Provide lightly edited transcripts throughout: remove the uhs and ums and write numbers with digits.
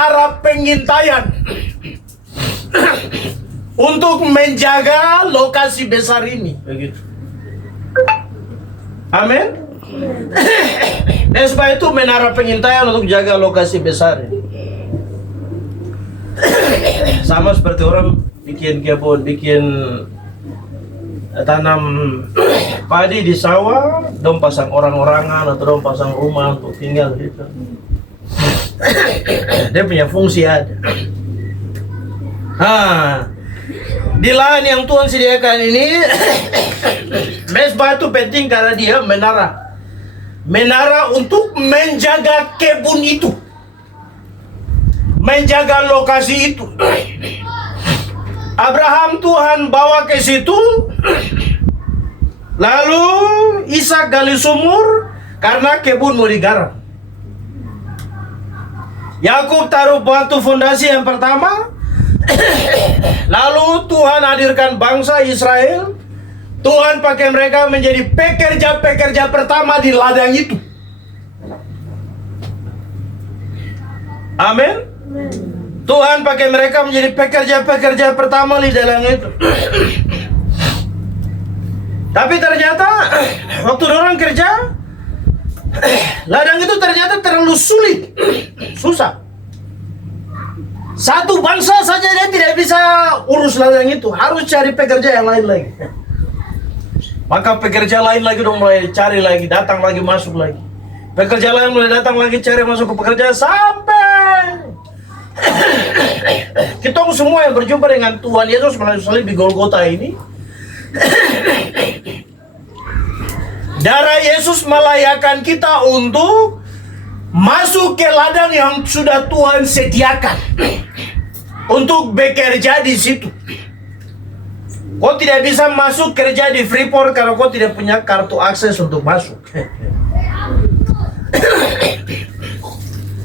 Arah pengintaian untuk menjaga lokasi besar ini, begitu. Amin. Dan sebab itu menara pengintaian untuk jaga lokasi besar ini. Sama seperti orang bikin kebun, bikin tanam padi di sawah, dong pasang orang-orangan atau dong pasang rumah untuk tinggal gitu. Dia punya fungsi ada. Di lahan yang Tuhan sediakan ini, mesbah itu penting karena dia menara untuk menjaga kebun itu, menjaga lokasi itu. Abraham Tuhan bawa ke situ, lalu Ishak gali sumur karena kebun mau digarap. Yakub taruh batu fondasi yang pertama, lalu Tuhan hadirkan bangsa Israel. Tuhan pakai mereka menjadi pekerja-pekerja pertama di ladang itu. Amin. Tuhan pakai mereka menjadi pekerja-pekerja pertama di ladang itu. Tapi ternyata waktu orang kerja, ladang itu ternyata terlalu sulit, susah. Satu bangsa saja dia tidak bisa urus ladang itu, harus cari pekerja yang lain lagi. Maka pekerja lain lagi dong mulai cari lagi, datang lagi, masuk lagi. Pekerja lain mulai datang lagi, cari masuk ke pekerja, sampai kita semua yang berjumpa dengan Tuhan Yesus melalui salib di Golgota ini. Darah Yesus melayakkan kita untuk masuk ke ladang yang sudah Tuhan sediakan untuk bekerja di situ. Kau tidak bisa masuk kerja di Freeport kalau kau tidak punya kartu akses untuk masuk.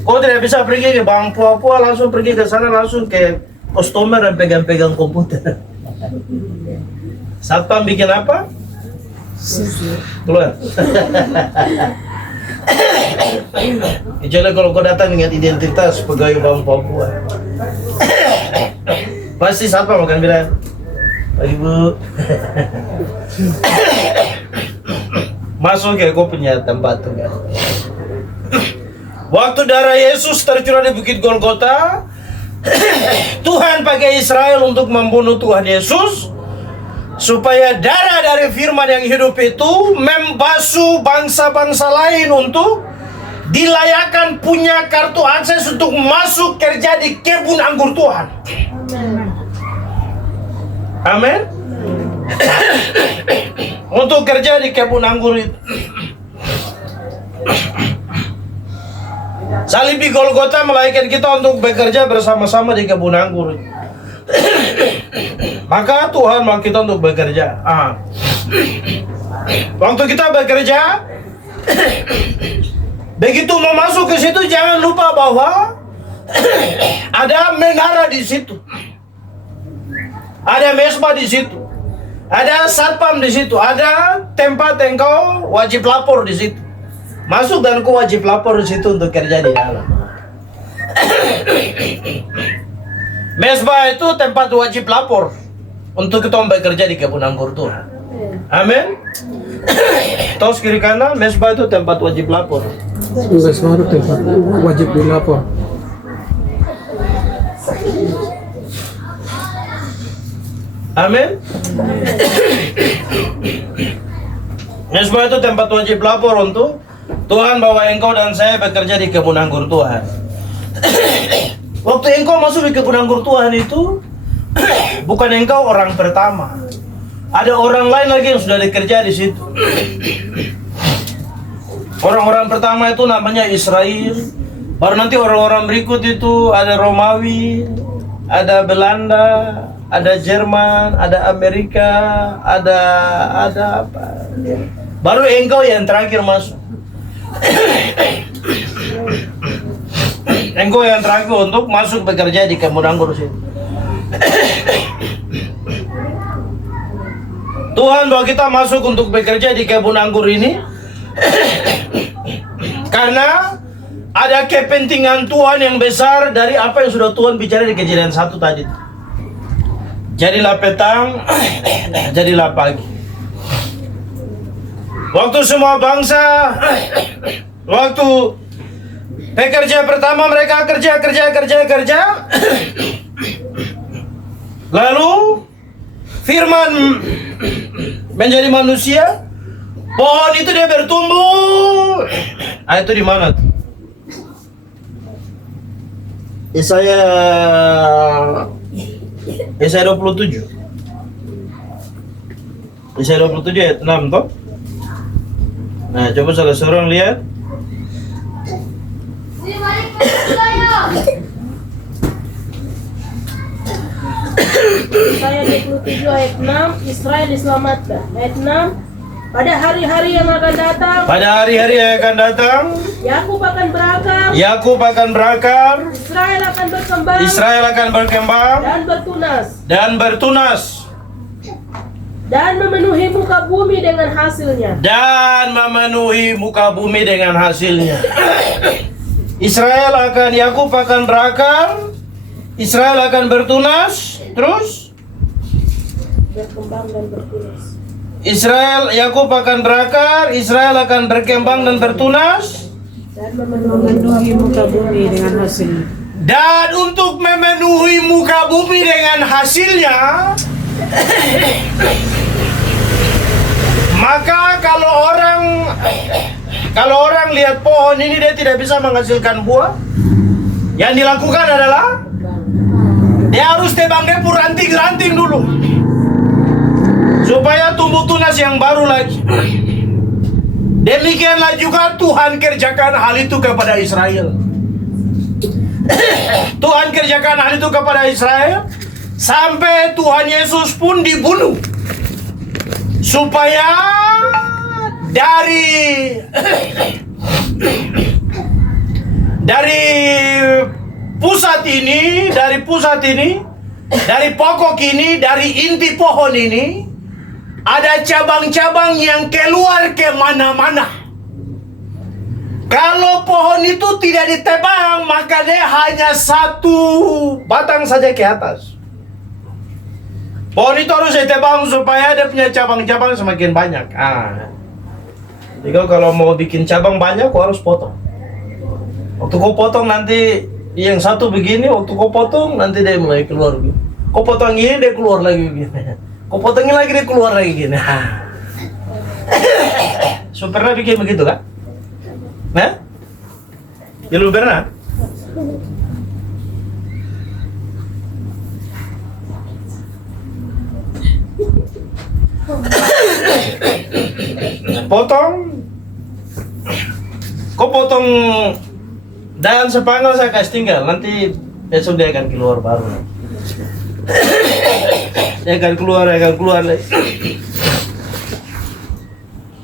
Kau tidak bisa pergi ke Bank Papua langsung pergi ke sana langsung ke customer dan pegang-pegang komputer. Satpam bikin apa? Keluar. Kecuali kalau kau datang dengan identitas pegawai Bank Papua, pasti satpam akan bilang, "Pagi Bu." Masuk ya, kau punya tempat tuh kan. Waktu darah Yesus tercurah di Bukit Golgota, Tuhan pakai Israel untuk membunuh Tuhan Yesus, supaya darah dari firman yang hidup itu membasuh bangsa-bangsa lain untuk dilayakkan punya kartu akses untuk masuk kerja di kebun anggur Tuhan. Amin. Untuk kerja di kebun anggur itu. Salib di Golgota melayakkan kita untuk bekerja bersama-sama di kebun anggur. Maka Tuhan mau kita untuk bekerja. Waktu kita bekerja, begitu mau masuk ke situ jangan lupa bahwa ada menara di situ, ada mesbah di situ, ada satpam di situ, ada tempat engkau wajib lapor di situ. Masuk dan kau wajib lapor di situ untuk kerja di dalam. Mesbah itu tempat wajib lapor untuk kita bekerja di kebun anggur Tuhan. Amin. Tos kiri kanan, mesbah itu tempat wajib lapor. Mesbah itu tempat wajib dilapor. Amin. Mesbah itu tempat wajib lapor untuk Tuhan bahwa engkau dan saya bekerja di kebun anggur Tuhan. Waktu engkau masuk di kebun anggur Tuhan itu, bukan engkau orang pertama. Ada orang lain lagi yang sudah bekerja di situ. Orang-orang pertama itu namanya Israel. Baru nanti orang-orang berikut itu ada Romawi, ada Belanda, ada Jerman, ada Amerika, ada apa. Baru engkau yang terakhir masuk. Engkau yang terakhir untuk masuk bekerja di kebun anggur situ. Tuhan bahwa kita masuk untuk bekerja di kebun anggur ini karena ada kepentingan Tuhan yang besar dari apa yang sudah Tuhan bicara di Kejadian 1 tadi. Jadilah petang, jadilah pagi. Waktu semua bangsa, waktu pekerja pertama mereka kerja. Lalu firman menjadi manusia, pohon itu dia bertumbuh. Itu di mana tuh? Yesaya 27. Yesaya 27 ayat 6 toh. Nah, coba salah seorang lihat. Yesaya 27 ayat 6, Israel diselamatkan. Ayat 6, pada hari-hari yang akan datang, Yakub akan berakar, Israel akan berkembang dan bertunas dan memenuhi muka bumi dengan hasilnya. Yakub akan berakar, Israel akan bertunas, terus Berkembang dan bertunas. Yakub akan berakar, Israel akan berkembang dan bertunas, Dan memenuhi muka bumi dengan hasilnya. dan untuk memenuhi muka bumi dengan hasilnya. Maka kalau orang lihat pohon ini dia tidak bisa menghasilkan buah, yang dilakukan adalah dia harus tebang depu ranting-ranting dulu supaya tumbuh tunas yang baru lagi. Demikianlah juga Tuhan kerjakan hal itu kepada Israel. Tuhan kerjakan hal itu kepada Israel sampai Tuhan Yesus pun dibunuh, supaya dari pusat ini, dari pokok ini, dari inti pohon ini, ada cabang-cabang yang keluar ke mana-mana. Kalau pohon itu tidak ditebang, maka dia hanya satu batang saja ke atas. Pohon itu harus ditebang supaya dia punya cabang-cabang semakin banyak. Jadi kalau mau bikin cabang banyak, kau harus potong. Waktu kau potong nanti yang satu begini, waktu kau potong nanti dia mulai keluar begini. Kau potong ini, dia keluar lagi begini. Kau potongin lagi, dia keluar lagi gini. So, pernah bikin begitu kan? Nah? Ya lu pernah? Potong. Kau potong daun sepanggal saya kasih tinggal. Nanti besok dia akan keluar baru. Dia akan keluar lagi.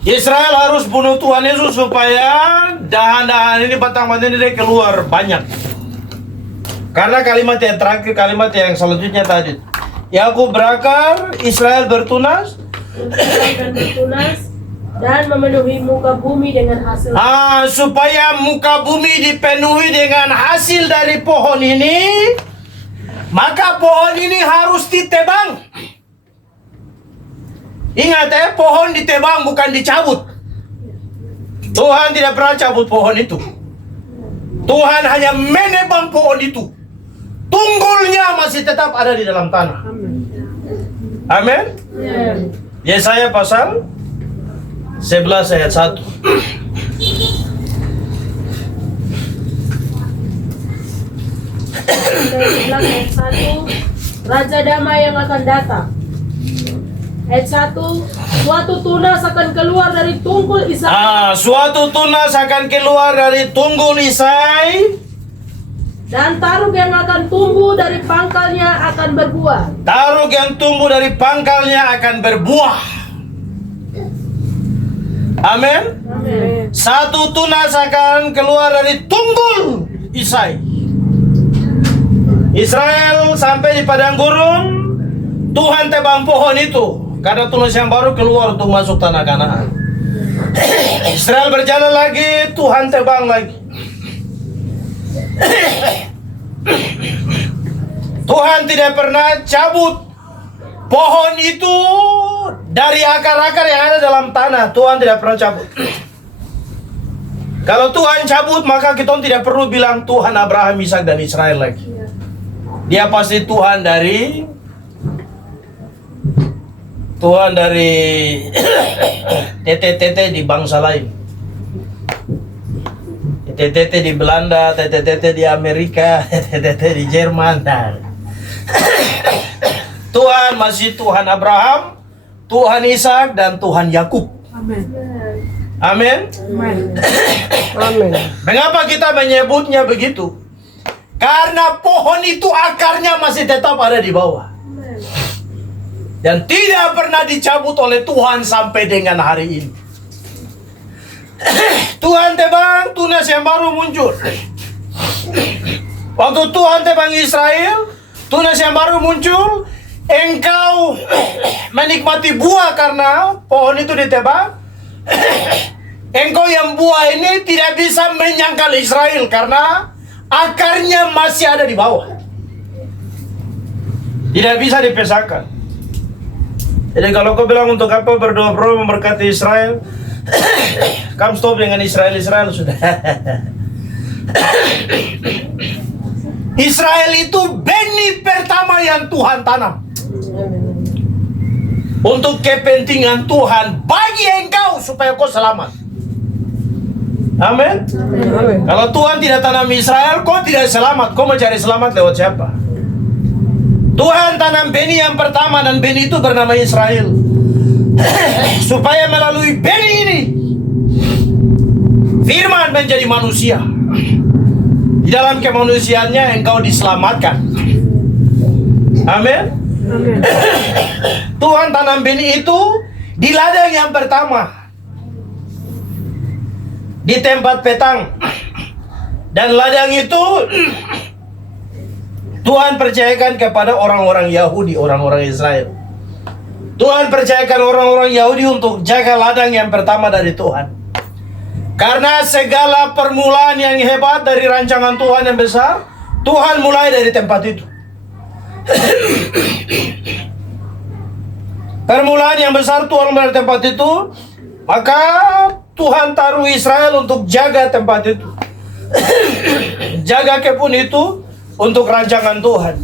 Israel harus bunuh Tuhan Yesus supaya dahan-dahan ini, batang-batang ini dia keluar banyak. Karena kalimat yang terakhir, kalimat yang selanjutnya tadi, Yakub berakar, Israel bertunas, dan memenuhi muka bumi dengan hasil. Supaya muka bumi dipenuhi dengan hasil dari pohon ini, maka pohon ini harus ditebang. Ingat pohon ditebang bukan dicabut. Tuhan tidak pernah cabut pohon itu. Tuhan hanya menebang pohon itu. Tunggulnya masih tetap ada di dalam tanah. Amin. Yesaya pasal 11 ayat 1. Ayat 1, Raja Damai yang akan datang. Ayat 1, suatu tunas akan keluar dari tunggul Isai. Suatu tunas akan keluar dari tunggul Isai. Dan taruk yang akan tumbuh dari pangkalnya akan berbuah. Taruk yang tumbuh dari pangkalnya akan berbuah. Amin. Amin. Satu tunas akan keluar dari tunggul Isai. Israel sampai di padang gurun, Tuhan tebang pohon itu karena tunas yang baru keluar untuk masuk tanah Kanaan. Israel berjalan lagi, Tuhan tebang lagi. Tuhan tidak pernah cabut pohon itu dari akar-akar yang ada dalam tanah. Tuhan tidak pernah cabut. Kalau Tuhan cabut, maka kita tidak perlu bilang Tuhan Abraham, Ishak, dan Israel lagi. Dia pasti Tuhan dari tete-tete di bangsa lain. Tete-tete di Belanda, tete-tete di Amerika, tete-tete di Jerman. Tuhan masih Tuhan Abraham, Tuhan Ishak, dan Tuhan Yakub. Amin. Amin. Amin. Mengapa kita menyebutnya begitu? Karena pohon itu akarnya masih tetap ada di bawah. Dan tidak pernah dicabut oleh Tuhan sampai dengan hari ini. Tuhan tebang, tunas yang baru muncul. Waktu Tuhan tebang Israel, tunas yang baru muncul. Engkau menikmati buah karena pohon itu ditebang. Engkau yang buah ini tidak bisa menyangkal Israel karena akarnya masih ada di bawah. Tidak bisa dipisahkan. Jadi kalau kau bilang untuk apa berdoa memberkati Israel, kamu stop dengan Israel sudah. Israel itu benih pertama yang Tuhan tanam untuk kepentingan Tuhan bagi engkau supaya kau selamat. Amin. Kalau Tuhan tidak tanam Israel, kau tidak selamat. Kau mencari selamat lewat siapa? Tuhan tanam benih yang pertama, dan benih itu bernama Israel. Supaya melalui benih ini firman menjadi manusia. Di dalam kemanusiaannya engkau diselamatkan. Amin. Tuhan tanam benih itu di ladang yang pertama, di tempat petang. Dan ladang itu Tuhan percayakan kepada orang-orang Yahudi, orang-orang Israel. Tuhan percayakan orang-orang Yahudi untuk jaga ladang yang pertama dari Tuhan. Karena segala permulaan yang hebat dari rancangan Tuhan yang besar, Tuhan mulai dari tempat itu. Permulaan yang besar Tuhan mulai dari tempat itu, maka Tuhan taruh Israel untuk jaga tempat itu. Jaga kebun itu untuk rancangan Tuhan.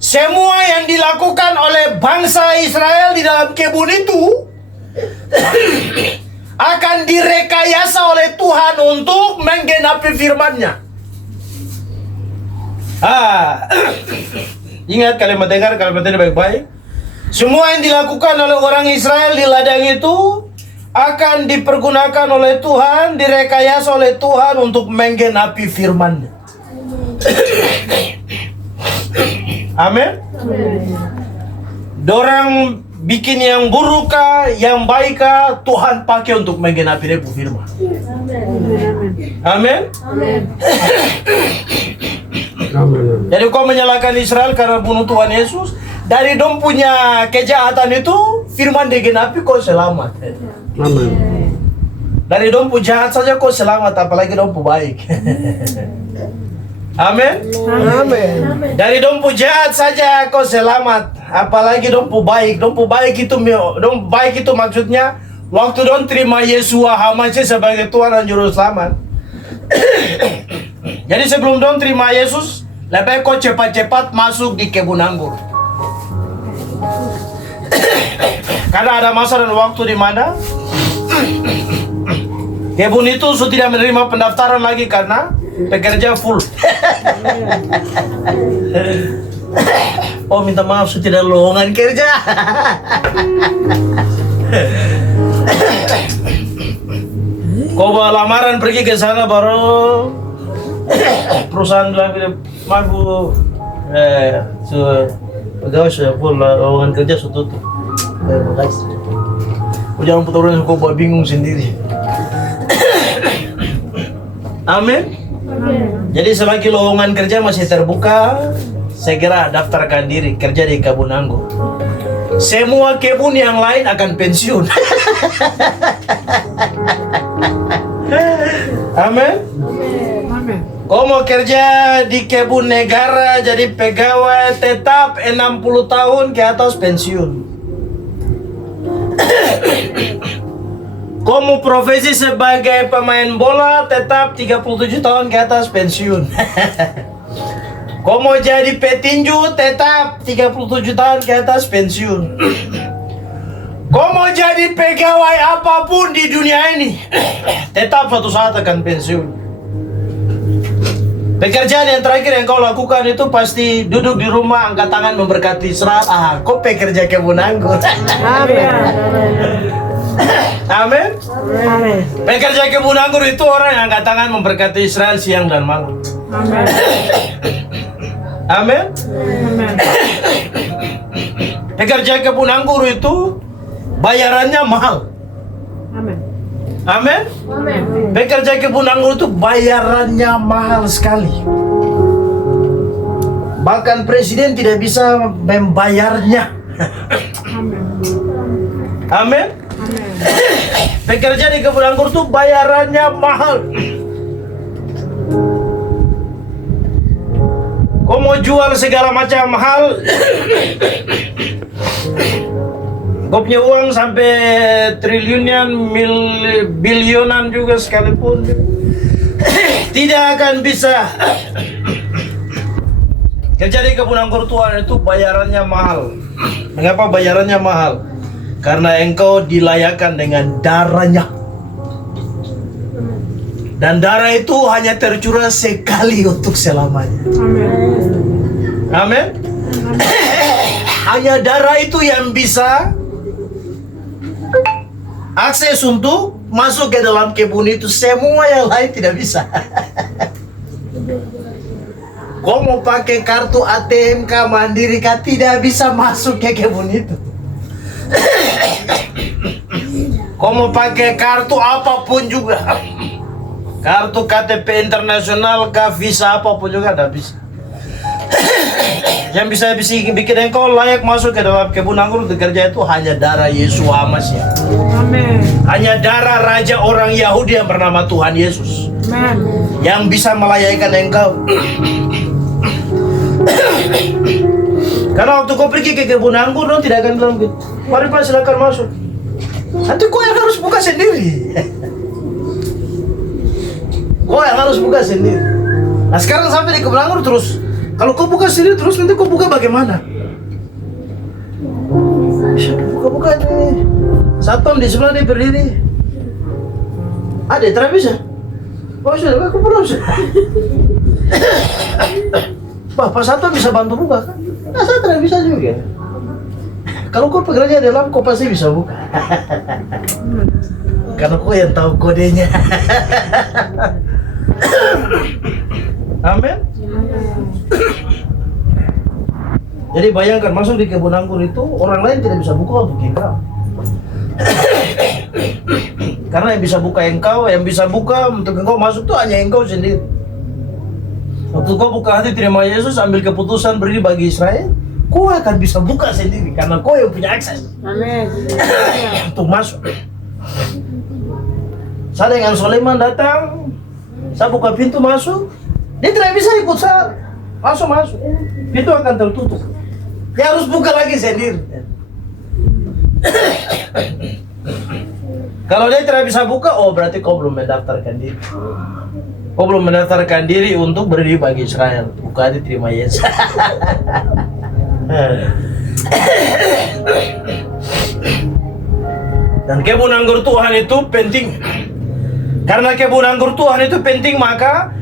Semua yang dilakukan oleh bangsa Israel di dalam kebun itu akan direkayasa oleh Tuhan untuk menggenapi firman-Nya. Ingat kalimat ini baik-baik. Semua yang dilakukan oleh orang Israel di ladang itu akan dipergunakan oleh Tuhan, direkayasa oleh Tuhan untuk menggenapi firman-Nya. Amin. Dorang bikin yang buruk kah, yang baik kah, Tuhan pakai untuk menggenapi Dia firman. Amin. Jadi kau menyalahkan Israel karena bunuh Tuhan Yesus, dari dong punya kejahatan itu firman digenapi, kau selamat. Amin. Dari dong punya jahat saja kau selamat, apalagi dong pu baik. Amin. Amin. Dari dong pu jahat saja kau selamat, apalagi dong pu baik. Dong baik itu maksudnya waktu dong terima Yesua HaMashiach sebagai Tuhan dan Juru Selamat. Jadi sebelum dong terima Yesus, lebih kau cepat-cepat masuk di kebun anggur. Karena ada masa dan waktu di mana kebun itu sudah tidak menerima pendaftaran lagi karena pekerja full. Oh, minta maaf, sudah tidak lowongan kerja. Kau bawa lamaran pergi ke sana, baru perusahaan bilang, maaf bu, pegawai sudah full, lowongan kerja sudah tutup. Makasih. Jangan putar-putar, kau buat bingung sendiri. Amin. Jadi selagi lowongan kerja masih terbuka, segera daftarkan diri kerja di kebun anggur. Semua kebun yang lain akan pensiun. Amin. Kau mau kerja di kebun negara jadi pegawai tetap 60 tahun ke atas pensiun. Kau mau profesi sebagai pemain bola tetap 37 tahun ke atas pensiun. Kau mau jadi petinju tetap 37 tahun ke atas pensiun. Kau mau jadi pegawai apapun di dunia ini tetap suatu saat akan pensiun. Pekerjaan yang terakhir yang kau lakukan itu pasti duduk di rumah, angkat tangan memberkati Israel. Kau pekerja kebun anggur. Amin. Amin. Amin. Pekerja kebun anggur itu orang yang angkat tangan memberkati Israel siang dan malam. Amin. Amin. Amin. Pekerja kebun anggur itu bayarannya mahal. Amin. Amin. Amin. Pekerja kebun anggur itu bayarannya mahal sekali. Bahkan presiden tidak bisa membayarnya. Amin. Pekerja di kebun anggur itu bayarannya mahal. Kau mau jual segala macam hal, kau punya uang sampai triliunan, bilionan juga sekalipun, tidak akan bisa. Kerja di kebun anggur Tuhan itu bayarannya mahal. Mengapa bayarannya mahal? Karena engkau dilayakkan dengan darahnya. Dan darah itu hanya tercurah sekali untuk selamanya. Amin. Hanya darah itu yang bisa akses untuk masuk ke dalam kebun itu. Semua yang lain tidak bisa. Kau mau pakai kartu ATM kah, Mandiri kah, tidak bisa masuk ke kebun itu. Kau mau pakai kartu apapun juga, kartu KTP internasional kah, visa apapun juga tidak bisa. Yang bisa bikin engkau layak masuk ke dalam kebun anggur untuk kerja itu hanya darah Yesus Hamasya. Amin. Hanya darah raja orang Yahudi yang bernama Tuhan Yesus yang bisa melayakkan engkau. Karena waktu kau pergi ke kebun anggur, no, tidak akan bilang gitu, mari Pak silakan masuk. Nanti kau yang harus buka sendiri. Kau yang harus buka sendiri. Nah sekarang sampai di kebun anggur terus, kalau kau buka sendiri terus nanti kau buka bagaimana? Buka nih. Satpam di sebelah dia berdiri. Ada, tidak bisa. Oh sudah, aku belum sudah. Pak Satpam bisa bantu buka kan? Nah, saya tidak bisa juga. Kalau kau pekerja dalam, kau pasti bisa buka. Karena kau yang tahu kodenya. Amin. Jadi bayangkan masuk di kebun anggur itu orang lain tidak bisa buka untuk engkau. Karena yang bisa buka engkau, yang bisa buka untuk engkau masuk itu hanya engkau sendiri. Waktu kau buka hati terima Yesus, ambil keputusan berdiri bagi Israel, kau akan bisa buka sendiri karena kau yang punya akses. Amin. Untuk masuk. Saya dengan Sulaiman datang, saya buka pintu masuk, dia tidak bisa ikut saya. Masuk, pintu akan tertutup. Dia harus buka lagi sendiri. Kalau dia tidak bisa buka, oh berarti kau belum mendaftarkan diri. Kau belum mendaftarkan diri untuk berdiri bagi Israel. Buka hati terima Yesus. Dan kebun anggur Tuhan itu penting. Karena kebun anggur Tuhan itu penting, maka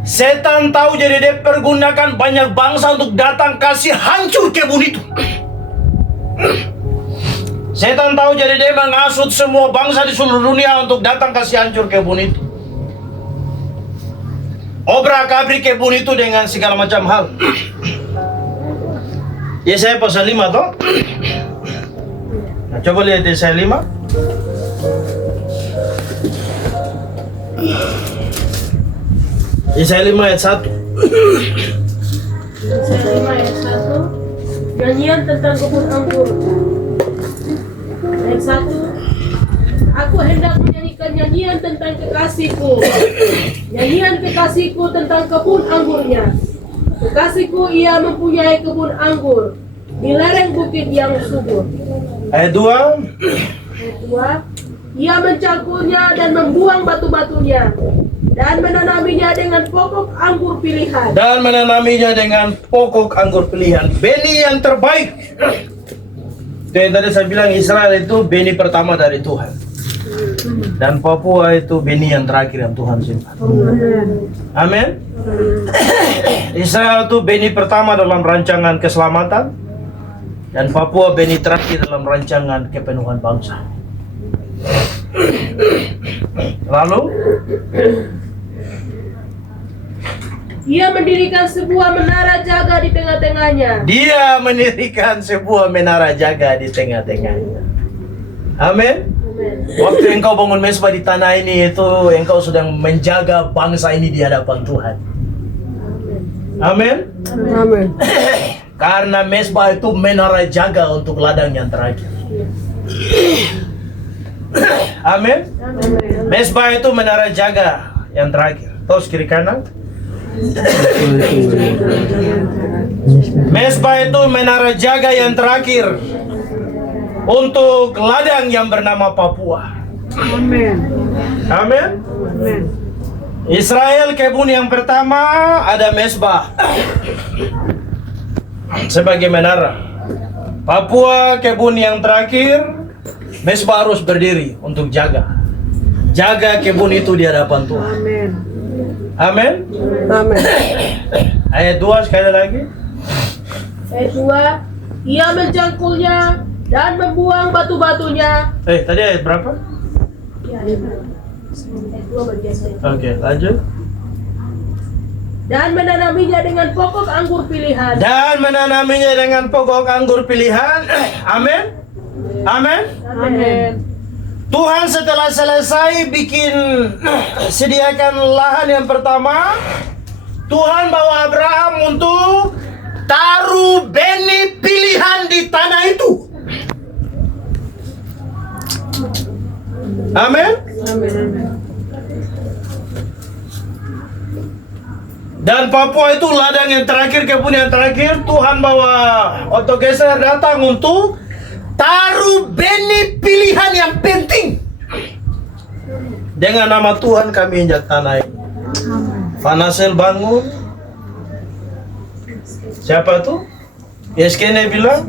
setan tahu jadi dia pergunakan banyak bangsa untuk datang kasih hancur kebun itu. Setan tahu jadi dia menghasut semua bangsa di seluruh dunia untuk datang kasih hancur kebun itu. Obrak-abrik kebun itu dengan segala macam hal. Yesaya pasal 5 toh. Nah, coba lihat Yesaya 5. Yesaya 5 ayat 1. Yesaya 5 ayat 1. Nyanyian tentang kebun anggur. Ayat 1. Aku hendak menyanyikan nyanyian nyanyian tentang kekasihku. Nyanyian kekasihku tentang kebun anggurnya. Kekasihku ia mempunyai kebun anggur di lereng bukit yang subur. Ayat 2. Ayat 2. Ia mencangkulnya dan membuang batu-batunya dan menanaminya dengan pokok anggur pilihan. Dan menanaminya dengan pokok anggur pilihan. Beni yang terbaik. Itu yang tadi saya bilang, Israel itu beni pertama dari Tuhan. Dan Papua itu beni yang terakhir yang Tuhan simpan. Amin. Israel itu beni pertama dalam rancangan keselamatan. Dan Papua beni terakhir dalam rancangan kepenuhan bangsa. Lalu Ia mendirikan sebuah menara jaga di tengah-tengahnya. dia mendirikan sebuah menara jaga di tengah-tengahnya. Amin. Amin. Waktu engkau bangun mesbah di tanah ini, itu engkau sedang menjaga bangsa ini di hadapan Tuhan. Amin. Amin. Karena mesbah itu menara jaga untuk ladang yang terakhir. Amin. Amin. Mesbah itu menara jaga yang terakhir. Terus kiri kanan. Mesbah itu menara jaga yang terakhir untuk ladang yang bernama Papua. Amin. Amin. Amin. Israel kebun yang pertama ada mesbah sebagai menara. Papua kebun yang terakhir, mesbah harus berdiri untuk jaga kebun itu di hadapan Tuhan. Amin. Amin. Amin. Ayat 2 sekali lagi. Ayat 2. Ia mencangkulnya dan membuang batu-batunya. Tadi ayat berapa? Ya, ayat 2 bagian saya. Oke, lanjut. Dan menanaminya dengan pokok anggur pilihan. Dan menanaminya dengan pokok anggur pilihan. Amin. Amin. Amin. Tuhan setelah selesai bikin sediakan lahan yang pertama, Tuhan bawa Abraham untuk taruh benih pilihan di tanah itu. Amin. Dan Papua itu ladang yang terakhir, kebun yang terakhir. Tuhan bawa otogeser datang untuk taruh benih pilihan yang penting. Dengan nama Tuhan kami injak tanah ini. Panasel bangun. Siapa tuh? Yeskene bilang.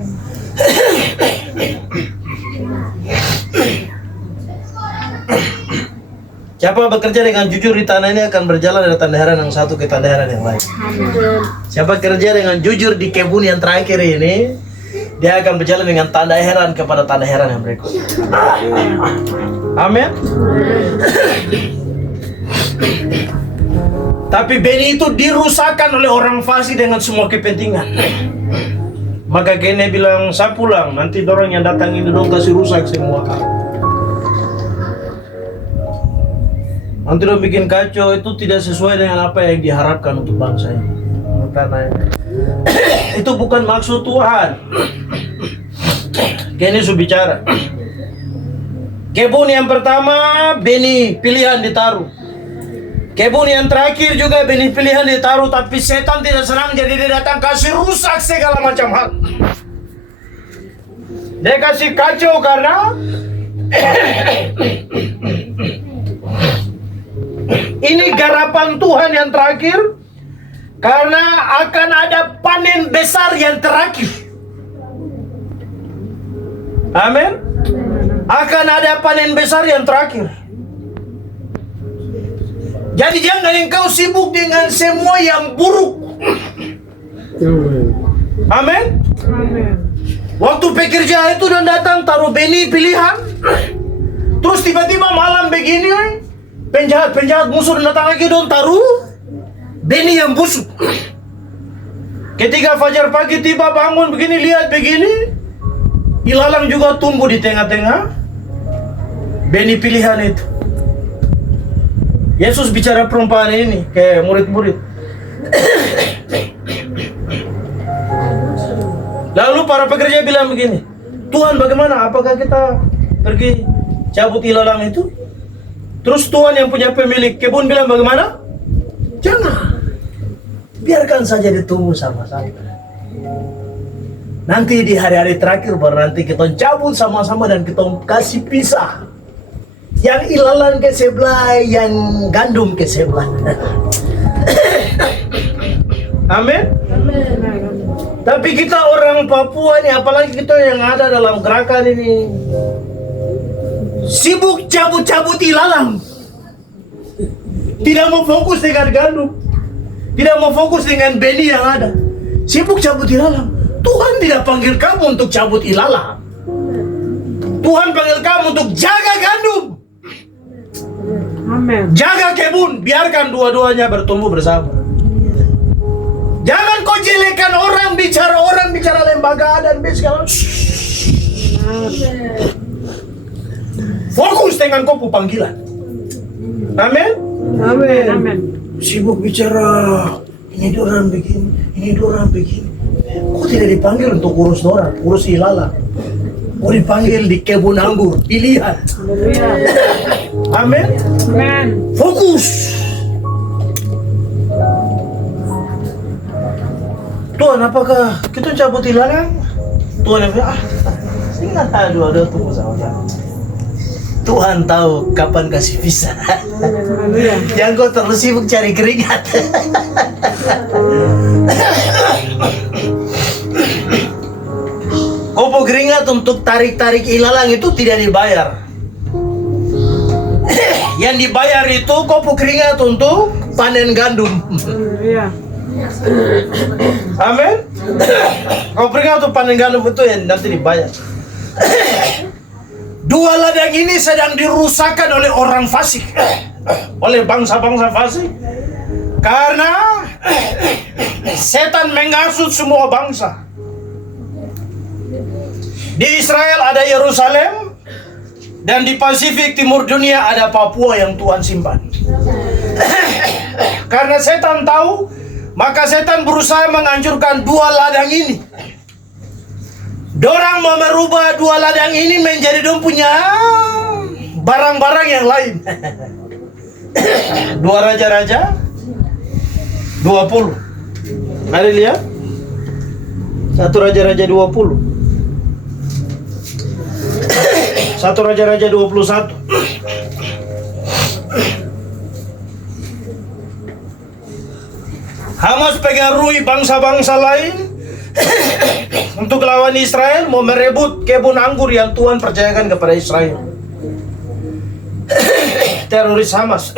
Siapa bekerja dengan jujur di tanah ini akan berjalan dari tanda heran yang satu ke tanda heran yang lain. Siapa kerja dengan jujur di kebun yang terakhir ini, dia akan berjalan dengan tanda heran kepada tanda heran yang berikutnya. Amin. Tapi benih itu dirusakkan oleh orang fasik dengan semua kepentingan. Maka Gene bilang, saya pulang, nanti dorong yang datang ini dong kasih rusak semua. Nanti dong bikin kacau, itu tidak sesuai dengan apa yang diharapkan untuk bangsa ini. Karena itu bukan maksud Tuhan. Gene sudah bicara. Kebun yang pertama, benih pilihan ditaruh. Kebun yang terakhir juga benih pilihan ditaruh, tapi setan tidak senang, jadi dia datang kasih rusak segala macam hal. Dia kasih kacau karena ini garapan Tuhan yang terakhir, karena akan ada panen besar yang terakhir. Amin. Akan ada panen besar yang terakhir. Jadi jangan engkau sibuk dengan semua yang buruk. Amin. Waktu pekerja itu dan datang taruh benih pilihan, terus tiba-tiba malam begini, penjahat musuh datang lagi dong taruh benih yang busuk. Ketika fajar pagi tiba bangun begini, lihat begini, ilalang juga tumbuh di tengah-tengah benih pilihan itu. Yesus bicara perumpamaan ini ke murid-murid. Lalu para pekerja bilang begini, Tuhan bagaimana? Apakah kita pergi cabut ilalang itu? Terus Tuhan yang punya pemilik kebun bilang bagaimana? Jangan. Biarkan saja ditumbuh sama-sama. Nanti di hari-hari terakhir baru nanti kita cabut sama-sama dan kita kasih pisah. Yang ilalang ke sebelah, yang gandum ke sebelah. Amin. Tapi kita orang Papua ini, apalagi kita yang ada dalam gerakan ini, sibuk cabut-cabut ilalang. Tidak mau fokus dengan gandum. Tidak mau fokus dengan benih yang ada. Sibuk cabut ilalang. Tuhan tidak panggil kamu untuk cabut ilalang. Tuhan panggil kamu untuk jaga gandum. Amin. Jaga kebun, biarkan dua-duanya bertumbuh bersama. Jangan kau jelekan orang bicara lembaga dan segala. Fokus dengan kau panggilan. Amin. Amin. Amin. Sibuk bicara, ini orang begini, ini orang begini. Kau tidak dipanggil untuk urus orang, urus ilalang. Kau dipanggil di kebun anggur, dilihat. Amin. Amin. Fokus. Tuhan, apakah kita cabut ilalang? Tuhan yang bilang, saya nggak tahu ada tunggu sama. Tuhan tahu kapan kasih visa. Jangan kau terlalu sibuk cari keringat. Kopo keringat untuk tarik-tarik ilalang itu tidak dibayar. Yang dibayar itu kopo keringat untuk panen gandum. Iya. Amin. Kopo keringat untuk panen gandum itu yang nanti dibayar. Dua ladang ini sedang dirusakkan oleh orang fasik, oleh bangsa-bangsa fasik, karena setan menghasut semua bangsa. Di Israel ada Yerusalem, dan di Pasifik Timur Dunia ada Papua yang Tuhan simpan. Karena setan tahu, maka setan berusaha menghancurkan dua ladang ini. Dorang mau merubah dua ladang ini menjadi dong punya barang-barang yang lain. Dua raja-raja 20. Mari lihat. Satu raja-raja 20. Satu raja-raja 21. Hamas pegang rui bangsa-bangsa lain untuk lawan Israel, mau merebut kebun anggur yang Tuhan percayakan kepada Israel. Teroris Hamas.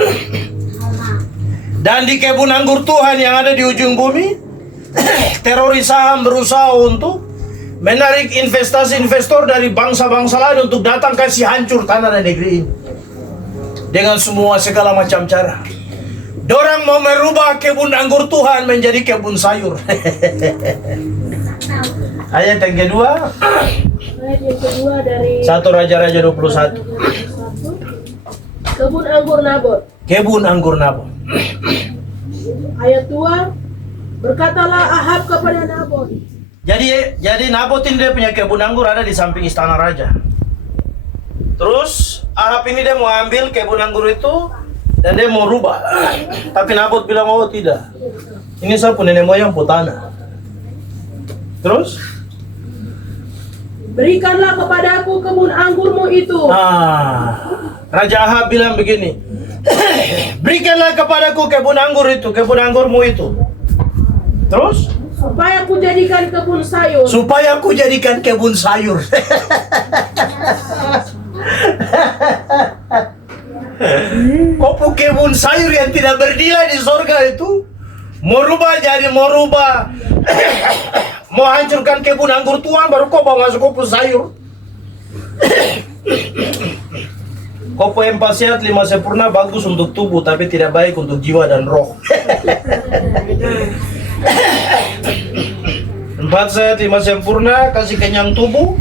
Dan di kebun anggur Tuhan yang ada di ujung bumi, teroris saham berusaha untuk menarik investor dari bangsa-bangsa lain untuk datang kasih hancur tanah dan negeri ini dengan semua segala macam cara. Dorang mau merubah kebun anggur Tuhan menjadi kebun sayur. Ayat yang kedua. Ayat yang kedua dari 1 Raja-Raja 21. Kebun anggur Nabot. Kebun anggur Nabot. Ayat 2. Berkatalah Ahab kepada Nabot. Jadi Nabot ini dia punya kebun anggur ada di samping istana raja. Terus Ahab ini dia mau ambil kebun anggur itu dan dia mau rubah. Tapi Nabot bilang, oh tidak. Ini saya punya nenek moyang tanah. Terus? Berikanlah kepadaku kebun anggurmu itu. Raja Ahab bilang begini. Berikanlah kepadaku kebun anggur itu, kebun anggurmu itu. Terus? Supaya aku jadikan kebun sayur. Supaya aku jadikan kebun sayur. Kopo kebun sayur yang tidak bernilai di sorga itu mau rubah mau hancurkan kebun anggur Tuhan, baru kau bawa masuk kopo sayur. Kopo 4 sehat 5 sempurna bagus untuk tubuh tapi tidak baik untuk jiwa dan roh. 4 sehat 5 sempurna kasih kenyang tubuh,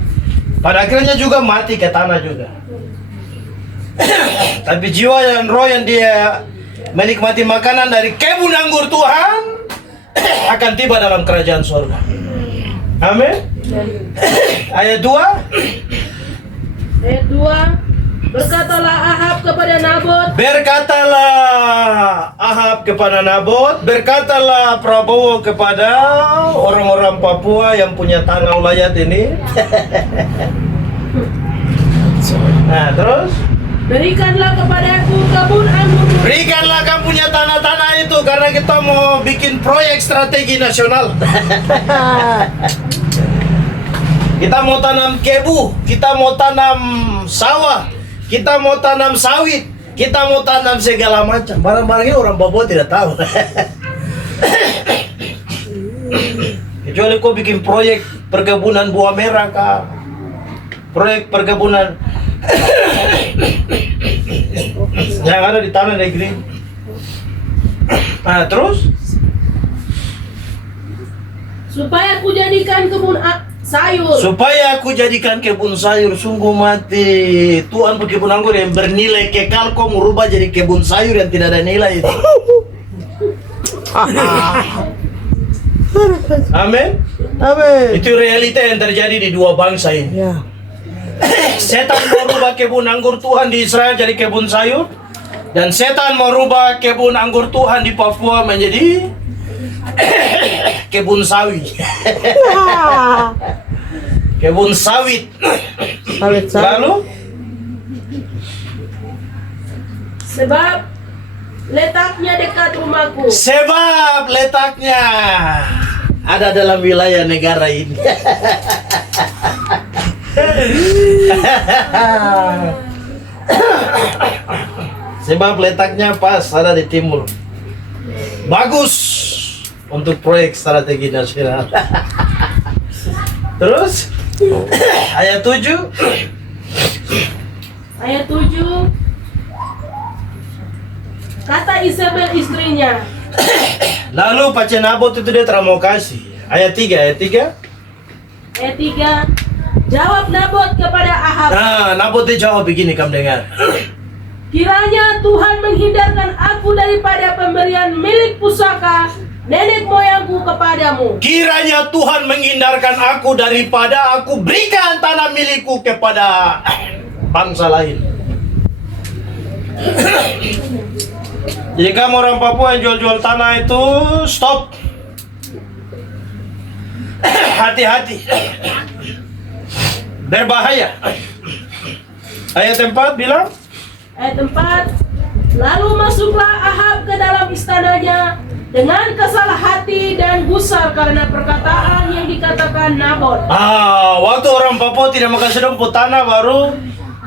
pada akhirnya juga mati ke tanah juga. Tapi jiwa dan roh yang dia menikmati makanan dari kebun anggur Tuhan akan tiba dalam kerajaan surga. Amin. Ayat 2. Ayat 2. Berkatalah Ahab kepada Nabot, Berkatalah Ahab kepada Nabot, berkatalah Prabowo kepada orang-orang Papua yang punya tanah ulayat ini. Nah, terus berikanlah kepadaku kebun anggur. berikanlah kamu punya tanah-tanah itu karena kita mau bikin proyek strategi nasional. Kita mau tanam kebu, kita mau tanam sawah, kita mau tanam sawit, kita mau tanam segala macam. Barang-barang ini orang Papua tidak tahu. Kecuali kau bikin proyek perkebunan buah merah kah? Proyek perkebunan yang ada di tanah negeri. Nah, terus Supaya aku jadikan kebun sayur. supaya aku jadikan kebun sayur, sungguh mati. Tuhan berkebun anggur yang bernilai kekal, kau merubah jadi kebun sayur yang tidak ada nilai itu. Amin. Amin. Itu realita yang terjadi di dua bangsa ini. Ya. Setan mau rubah kebun anggur Tuhan di Israel jadi kebun sayur, dan setan mau rubah kebun anggur Tuhan di Papua menjadi kebun sawit. Kebun sawit. Sawit. Lalu Sebab letaknya dekat rumahku. sebab letaknya ada dalam wilayah negara ini. Sebab letaknya pas ada di timur. Bagus untuk proyek strategi nasional. Terus ayat 7. Ayat 7. Kata Isabel istrinya, Lalu Pace Nabot itu dia terang mau kasih. Ayat 3, ayat 3. ayat 3. Jawab Nabot kepada Ahab, Nah, Nabot dia jawab begini, kamu dengar. kiranya Tuhan menghindarkan aku daripada pemberian milik pusaka nenek moyangku kepadamu. Kiranya Tuhan menghindarkan aku daripada aku berikan tanah milikku kepada bangsa lain. Jadi kamu orang Papua yang jual-jual tanah itu, stop. Hati-hati. Berbahaya. Ayat 4 bilang, Ayat 4. Lalu masuklah Ahab ke dalam istananya dengan kesal hati dan gusar karena perkataan yang dikatakan Nabot. waktu orang Papua tidak makan sedomput tanah, baru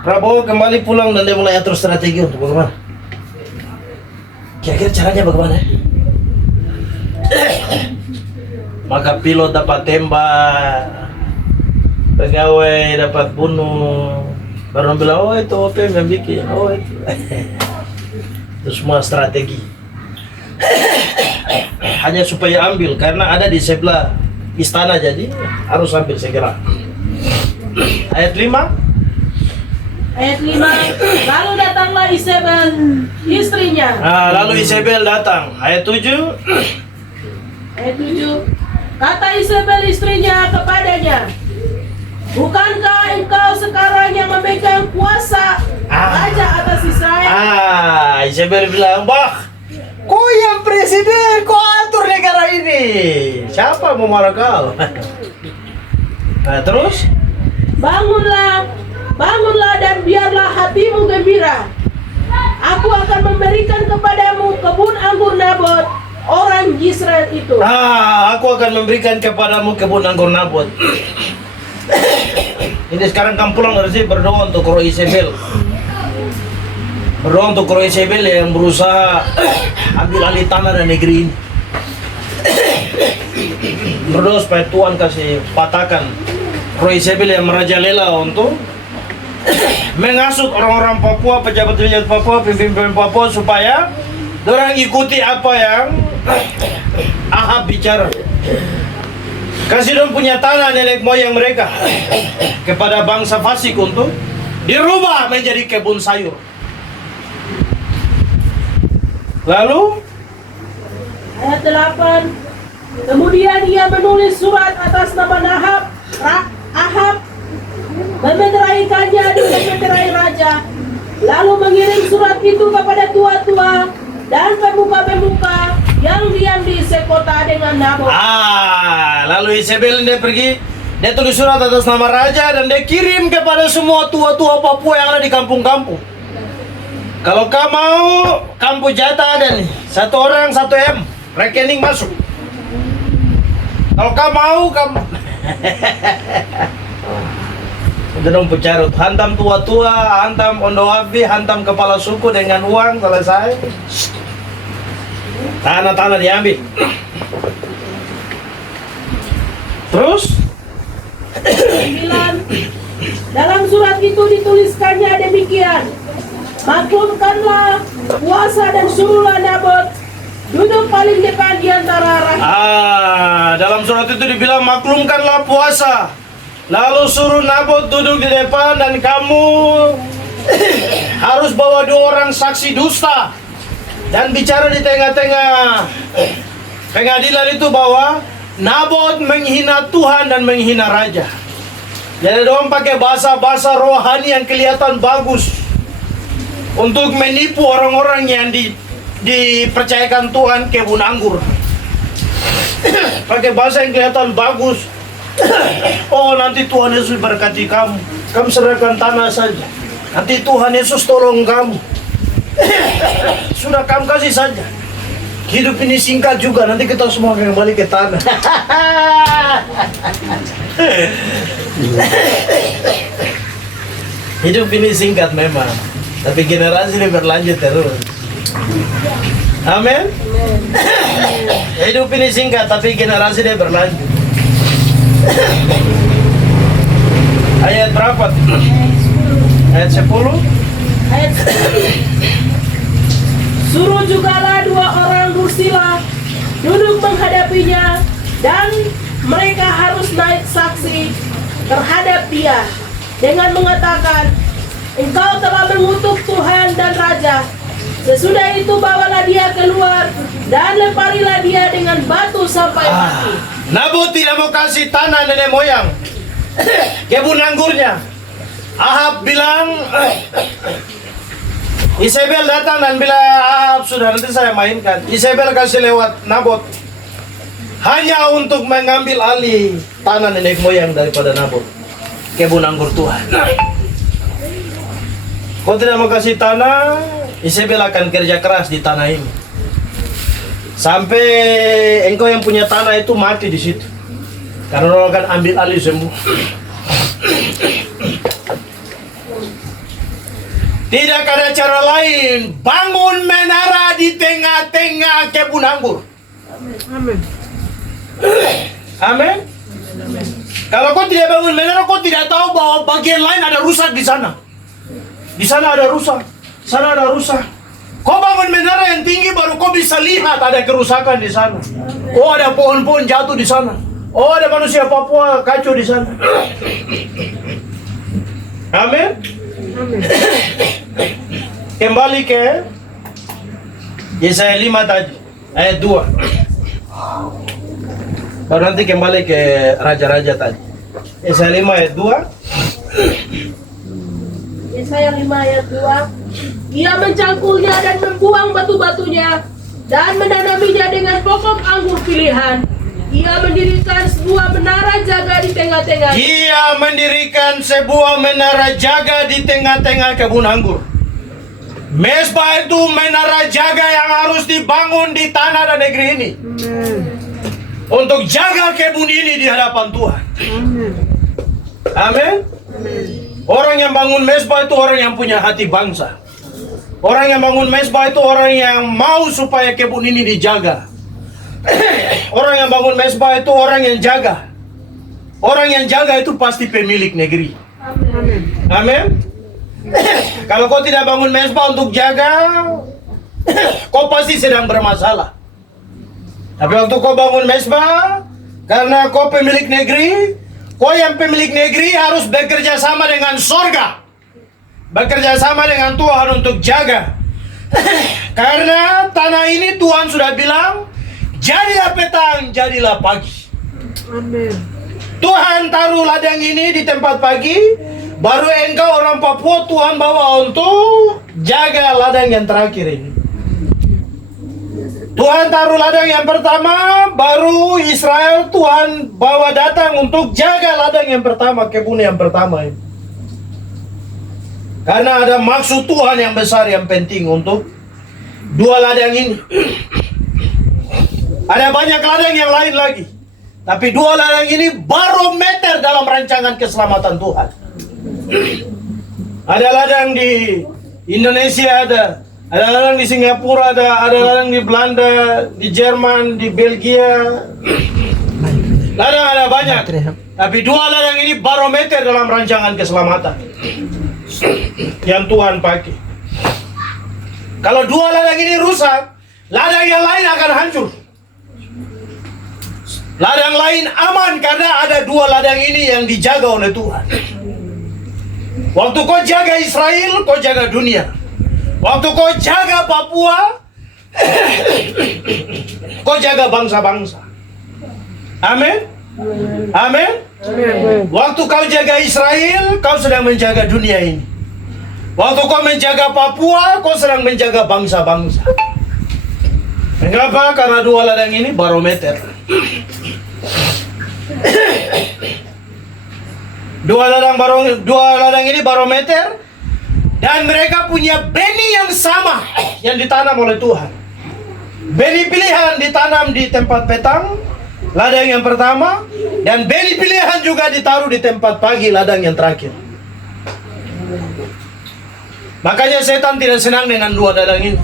Prabowo kembali pulang dan dia mulai atur strategi untuk bagaimana. Kira-kira caranya bagaimana? Maka pilot dapat tembak, pegawai dapat bunuh. Baru bilang, oh itu OPM yang bikin, oh itu. Itu semua strategi. Hanya supaya ambil, karena ada di sebelah istana, jadi harus ambil segera. Ayat 5. Ayat 5. Lalu datanglah Isabel istrinya. Lalu Isabel datang. Ayat 7. Ayat 7. Kata Isabel istrinya kepadanya, bukankah engkau sekarang yang memegang kuasa raja atas Israel? Isabel bilang, bah, kau yang presiden, kau atur negara ini. Siapa mau marah kau? Nah, terus? Bangunlah dan biarlah hatimu gembira. Aku akan memberikan kepadamu kebun anggur Nabot, orang Israel itu. Aku akan memberikan kepadamu kebun anggur Nabot. Ini sekarang kamu pulang dari sini berdoa untuk Roh Isabel. Berdoa untuk Roh Isabel yang berusaha ambil alih tanah dan negeri ini. Berdoa supaya Tuhan kasih patahkan Roh Isabel yang merajalela untuk mengasut orang-orang Papua, pejabat-pejabat Papua, pimpin-pimpin Papua, supaya orang ikuti apa yang Ahab bicara. Kasih dong punya tanah nenek moyang mereka kepada bangsa fasik untuk dirubah menjadi kebun sayur. Lalu Ayat 8. Kemudian ia menulis surat atas nama Ahab, memeteraikannya dengan meterai raja, lalu mengirim surat itu kepada tua-tua dan pemuka-pemuka yang diam di sekota dengan Nabot. Lalu Isabel dia pergi, dia tulis surat atas nama raja dan dia kirim kepada semua tua-tua Papua yang ada di kampung-kampung. Kalau kau mau, kamu jatah ada nih, 1 orang 1 M, rekening masuk. Kalau kau mau, kamu udah dong pecarut, hantam tua-tua, hantam ondoabi, hantam kepala suku dengan uang, selesai. Tanah-tanah diambil. Terus 9. Dalam surat itu dituliskannya demikian: maklumkanlah puasa dan suruhlah Nabot duduk paling depan di antara rakyat. Dalam surat itu dibilang maklumkanlah puasa, lalu suruh Nabot duduk di depan dan kamu harus bawa 2 orang saksi dusta dan bicara di tengah-tengah pengadilan itu bahwa Nabot menghina Tuhan dan menghina raja. Jadi doang pakai bahasa-bahasa rohani yang kelihatan bagus untuk menipu orang-orang yang dipercayakan Tuhan kebun anggur. Pakai bahasa yang kelihatan bagus. Oh, nanti Tuhan Yesus berkati kamu. Kamu serahkan tanah saja. Nanti Tuhan Yesus tolong kamu. Sudah kamu kasih saja. Hidup ini singkat juga, nanti kita semua akan kembali ke tanah. Hidup ini singkat memang, tapi generasi ini berlanjut terus. Amin. Hidup ini singkat, tapi generasi ini berlanjut. Ayat berapa? Ayat 10. Ayat 10. Suruh jugalah 2 orang dursila duduk menghadapinya, dan mereka harus naik saksi terhadap dia dengan mengatakan, engkau telah mengutuk Tuhan dan Raja. Sesudah itu bawalah dia keluar dan lemparilah dia dengan batu sampai mati. Nabot tidak mau kasih tanah nenek moyang, kebun anggurnya. Ahab bilang, Isabel datang dan bilang, Ahab sudah nanti saya mainkan. Isabel kasih lewat Nabot hanya untuk mengambil alih tanah nenek moyang daripada Nabot, kebun anggur Tuhan. Kau tidak mau kasih tanah, Isabel akan kerja keras di tanah ini sampai engkau yang punya tanah itu mati di situ, karena orang akan ambil alih semua. Tidak ada cara lain, bangun menara di tengah-tengah kebun anggur. Amin. Amin. Kalau kau tidak bangun menara, kau tidak tahu bahwa bagian lain ada rusak di sana. Di sana ada rusak, sana ada rusak. Kau bangun menara yang tinggi baru kau bisa lihat ada kerusakan di sana. Oh, ada pohon-pohon jatuh di sana. Oh, ada manusia Papua kacau di sana. Amin. Amin. Kembali ke Yesaya 5 tadi, ayat 2. Baru nanti kembali ke raja-raja tadi. Yesaya 5 ayat 2. Yesaya 5 ayat 2. Ia mencangkulnya dan membuang batu-batunya dan menanaminya dengan pokok anggur pilihan. Ia mendirikan sebuah menara jaga di tengah-tengah. Ia mendirikan sebuah menara jaga di tengah-tengah kebun anggur. Mesbah itu menara jaga yang harus dibangun di tanah dan negeri ini. Untuk jaga kebun ini di hadapan Tuhan. Amin. Orang yang bangun mesbah itu orang yang punya hati bangsa. Orang yang bangun mesbah itu orang yang mau supaya kebun ini dijaga. Orang yang bangun mesbah itu orang yang jaga. Orang yang jaga itu pasti pemilik negeri. Amin. Amin. Kalau kau tidak bangun mesbah untuk jaga, kau pasti sedang bermasalah. Tapi waktu kau bangun mesbah, karena kau pemilik negeri, kau yang pemilik negeri harus bekerja sama dengan sorga, bekerja sama dengan Tuhan untuk jaga. Karena tanah ini Tuhan sudah bilang, jadilah petang, jadilah pagi. Amin. Tuhan taruh ladang ini di tempat pagi, Baru engkau orang Papua Tuhan bawa untuk jaga ladang yang terakhir ini. Tuhan taruh ladang yang pertama, baru Israel Tuhan bawa datang untuk jaga ladang yang pertama, kebun yang pertama ini. Karena ada maksud Tuhan yang besar yang penting untuk dua ladang ini. Ada banyak ladang yang lain lagi, tapi dua ladang ini barometer dalam rancangan keselamatan Tuhan. Ada ladang di Indonesia, ada ladang di Singapura, ada ladang di Belanda, di Jerman, di Belgia. Ladang ada banyak, tapi dua ladang ini barometer dalam rancangan keselamatan yang Tuhan pakai. Kalau dua ladang ini rusak, ladang yang lain akan hancur. Ladang lain aman karena ada dua ladang ini yang dijaga oleh Tuhan. Waktu kau jaga Israel, kau jaga dunia. Waktu kau jaga Papua, kau jaga bangsa-bangsa. Amin. Amin. Waktu kau jaga Israel, kau sedang menjaga dunia ini. Waktu kau menjaga Papua, kau sedang menjaga bangsa-bangsa. Mengapa? Karena dua ladang ini barometer. Dua ladang ini barometer, dan mereka punya benih yang sama yang ditanam oleh Tuhan. Benih pilihan ditanam di tempat petang, ladang yang pertama, dan benih pilihan juga ditaruh di tempat pagi, ladang yang terakhir. Makanya setan tidak senang dengan dua ladang ini.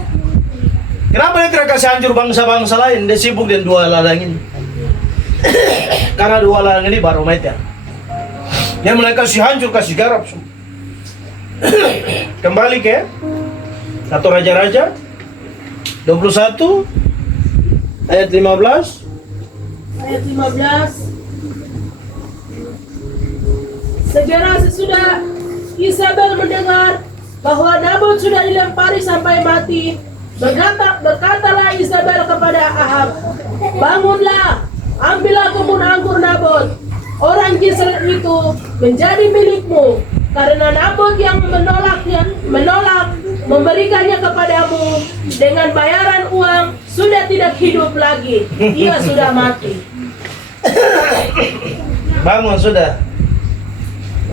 Kenapa dia tidak kasih hancur bangsa-bangsa lain? Dia sibuk dengan dua ladang ini. Karena dua ladang ini barometer. Dia mulai kasih hancur, kasih garap semua. Kembali ke 1 Raja-Raja 21 ayat 15. Ayat 15. Segera sesudah Isabel mendengar bahwa Nabot sudah dilempari sampai mati, berkatalah Isabel kepada Ahab, "Bangunlah, ambillah kebun anggur Nabot, orang Jezreel itu, menjadi milikmu, karena Nabot yang menolak memberikannya kepadamu dengan bayaran uang sudah tidak hidup lagi, ia sudah mati." Bangun sudah.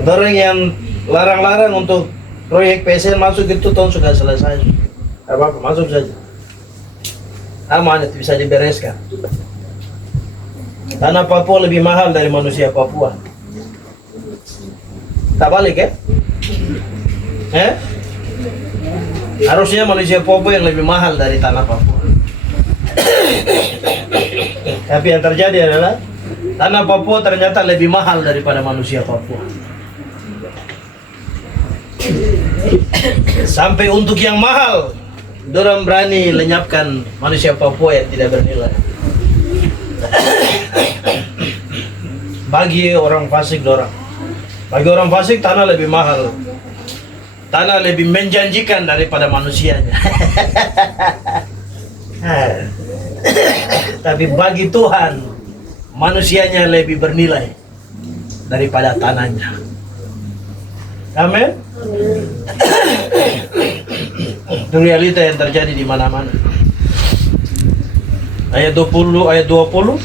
Orang yang larang-larang untuk proyek PSN masuk itu tahun sudah selesai. Apa-apa, masuk saja. Aman, itu bisa dibereskan. Tanah Papua lebih mahal dari manusia Papua. Tak balik ya? Harusnya manusia Papua yang lebih mahal dari tanah Papua. Tapi yang terjadi adalah tanah Papua ternyata lebih mahal daripada manusia Papua. Sampai untuk yang mahal, dorang berani lenyapkan manusia Papua yang tidak bernilai. Bagi orang fasik dorang. Bagi orang fasik tanah lebih mahal. Tanah lebih menjanjikan daripada manusianya. Tapi bagi Tuhan, manusianya lebih bernilai daripada tanahnya. Amin. Itu realita yang terjadi di mana-mana. Ayat 20. Ayat 20.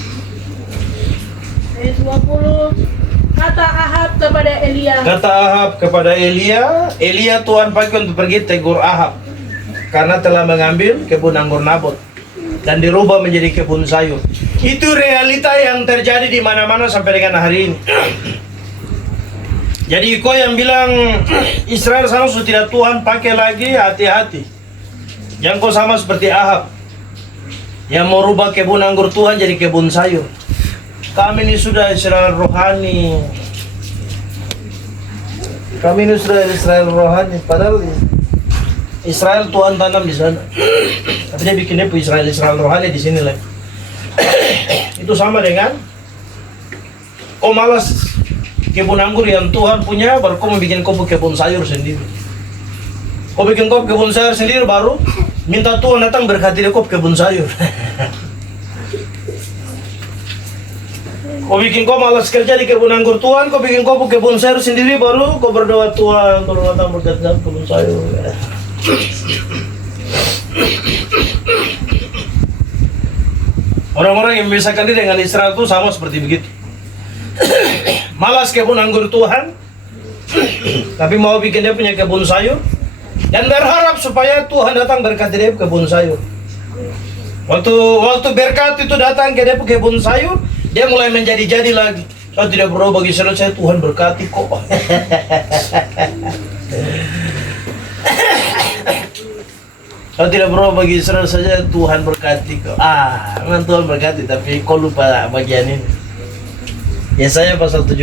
Kata Ahab kepada Elia. Kata Ahab kepada Elia, Elia Tuhan pakai untuk pergi tegur Ahab karena telah mengambil kebun anggur Nabot dan dirubah menjadi kebun sayur. Itu realita yang terjadi di mana-mana sampai dengan hari ini. Jadi kau yang bilang Israel sana sudah tidak Tuhan pakai lagi, hati-hati. Yang kau sama seperti Ahab yang mau rubah kebun anggur Tuhan jadi kebun sayur. Kami ini sudah Israel rohani. Kami ini sudah Israel rohani. Padahal Israel Tuhan tanam di sana. Tapi dia bikinnya Israel rohani di sini lah. Itu sama dengan kau malas kebun anggur yang Tuhan punya, baru kau bikin kau kebun sayur sendiri. Kau bikin kau kebun sayur sendiri, baru minta Tuhan datang berkati kau kebun sayur. Kau bikin kau malas kerja di kebun anggur Tuhan, kau bikin kau kebun sayur sendiri, baru kau berdoa Tuhan, tolong datang berkat dalam kebun sayur. Orang-orang yang memisahkan diri dengan Israel itu sama seperti begitu. Malas kebun anggur Tuhan, tapi mau bikin dia punya kebun sayur dan berharap supaya Tuhan datang berkati dia kebun sayur. Waktu berkat itu datang ke dia kebun sayur, dia mulai menjadi-jadi lagi. Saya tidak berdoa bagi Israel, saya Tuhan berkati kok. Saya tidak berdoa bagi Israel saja, Tuhan berkati kok. Memang Tuhan berkati, tapi kau lupa bagian ini. Yesaya pasal 17.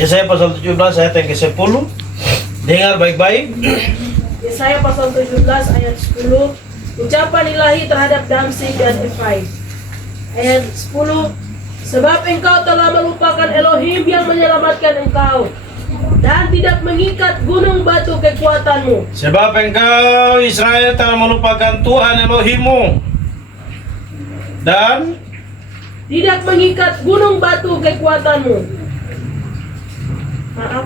Yesaya pasal 17 ayat yang ke-10. Dengar baik-baik. Yesaya pasal 17 ayat 10. Ucapan ilahi terhadap Damsyik dan Efraim. Ayat 10. Sebab engkau telah melupakan Elohim yang menyelamatkan engkau, dan tidak mengikat gunung batu kekuatanmu. Sebab engkau Israel telah melupakan Tuhan Elohimmu, dan Tidak mengikat gunung batu kekuatanmu. Maaf.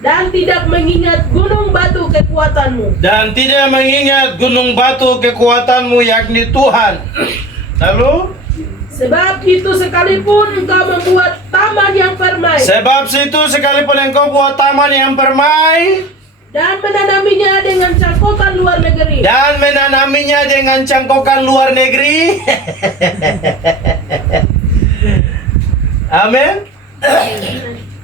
Dan tidak mengingat gunung batu kekuatanmu. tidak mengingat gunung batu kekuatanmu, yakni Tuhan. Lalu, Sebab itu sekalipun engkau membuat taman yang permai sebab situ sekalipun engkau buat taman yang permai dan menanaminya dengan cangkokan luar negeri. dan menanaminya dengan cangkokan luar negeri. Amin.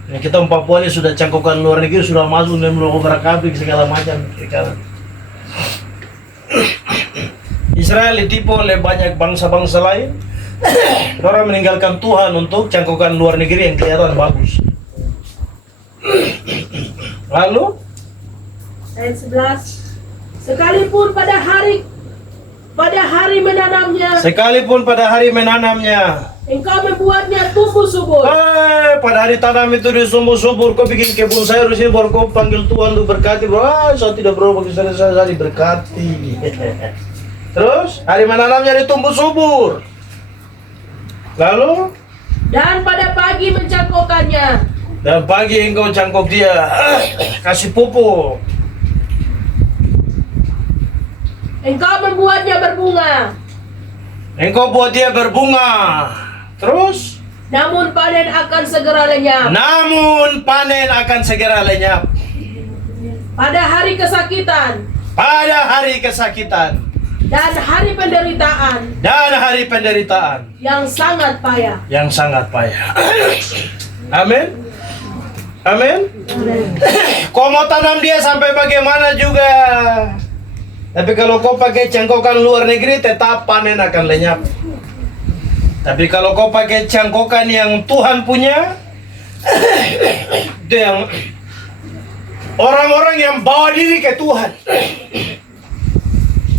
Ya, kita Papua ini sudah cangkokan luar negeri, sudah masuk dan melakukan kabrik segala macam. Israel ditipu oleh banyak bangsa-bangsa lain. Orang meninggalkan Tuhan untuk cangkokan luar negeri yang kelihatan bagus. Lalu Ayat 11. Sekalipun pada hari menanamnya, sekalipun pada hari menanamnya, engkau membuatnya tumbuh subur. pada hari tanam itu disumbu subur, kau bikin kebun sayur di sini, baru kau panggil Tuhan untuk berkati. Bro, saya tidak berdoa bagi saya diberkati. Terus hari menanamnya ditumbuh subur. Lalu Dan pada pagi mencangkokannya. dan pagi engkau cangkok dia, kasih pupuk. Engkau membuatnya berbunga. Engkau buat dia berbunga. Terus Namun panen akan segera lenyap. namun panen akan segera lenyap. Pada hari kesakitan Pada hari kesakitan dan hari penderitaan dan hari penderitaan yang sangat payah. yang sangat payah. Amin. Amin. Kau mau tanam dia sampai bagaimana juga, tapi kalau kau pakai cangkokan luar negeri, tetap panen akan lenyap. Tapi kalau kau pakai cangkokan yang Tuhan punya, itu yang orang-orang yang bawa diri ke Tuhan.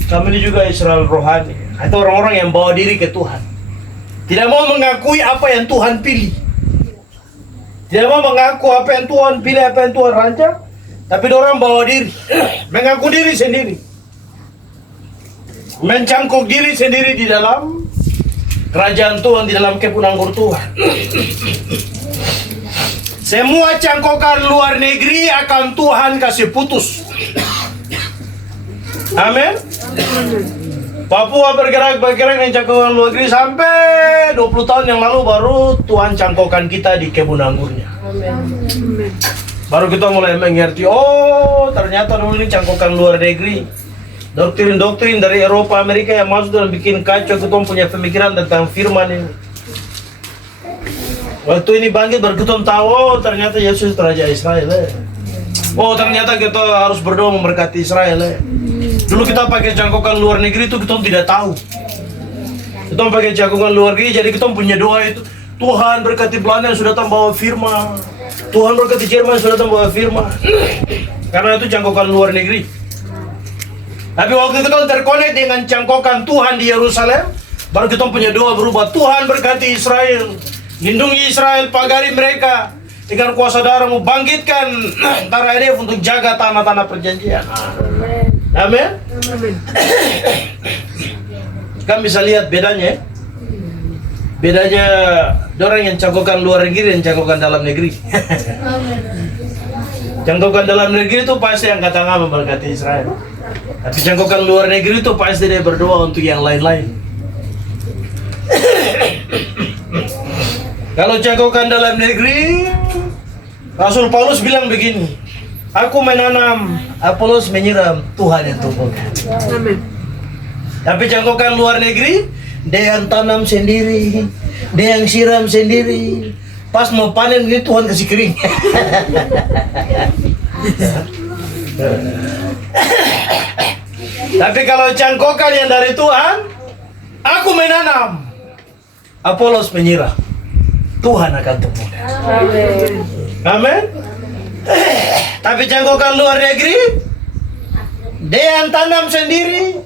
Kami ini juga Israel rohani, atau orang-orang yang bawa diri ke Tuhan, tidak mau mengakui apa yang Tuhan pilih, tidak mau mengaku apa yang Tuhan pilih, apa yang Tuhan rancang, tapi orang bawa diri, mengaku diri sendiri, mencangkok diri sendiri di dalam kerajaan Tuhan, di dalam kebun anggur Tuhan. Semua cangkokan luar negeri akan Tuhan kasih putus. Amin. Papua bergerak yang cangkokan luar negeri sampai 20 tahun yang lalu, baru Tuhan cangkokan kita di kebun anggurnya. Amin. Baru kita mulai mengerti, oh ternyata dulu ini cangkokan luar negeri. Doktrin-doktrin dari Eropa, Amerika yang masuk dan bikin kacau. Kita punya pemikiran tentang firman ini. Waktu ini bangkit baru kita tahu, oh ternyata Yesus Raja Israel. Oh ternyata kita harus berdoa memberkati Israel. Dulu kita pakai cangkokan luar negeri itu kita tidak tahu. Kita pakai cangkokan luar negeri, jadi kita punya doa itu, Tuhan berkati Belanda yang sudah datang bawa firman, Tuhan berkati Jerman yang sudah datang bawa firman. Karena itu cangkokan luar negeri. Tapi waktu kita terkonek dengan cangkokan Tuhan di Yerusalem, baru kita punya doa berubah, Tuhan berkati Israel, lindungi Israel, pagari mereka, dengan kuasa darahmu bangkitkan para EDF untuk jaga tanah-tanah perjanjian. Amin. Amin. Kan bisa lihat bedanya ya? Bedanya orang yang cangkokan luar negeri dan cangkokan dalam negeri. Cangkokan dalam negeri itu pasti angkat tangan memberkati Israel. Tapi cangkokan luar negeri itu pasti dia berdoa untuk yang lain-lain. Kalau cangkokan dalam negeri, Rasul Paulus bilang begini, aku menanam, Apolos menyiram, Tuhan yang tumbuhkan. Amin. Tapi cangkokan luar negeri, dia yang tanam sendiri, dia yang siram sendiri. Pas mau panen ini Tuhan kasih kering. Tapi kalau cangkokan yang dari Tuhan, aku menanam, Apolos menyiram, Tuhan akan tumbuhkan. Amin. Tapi cangkokan luar negeri, dia yang tanam sendiri,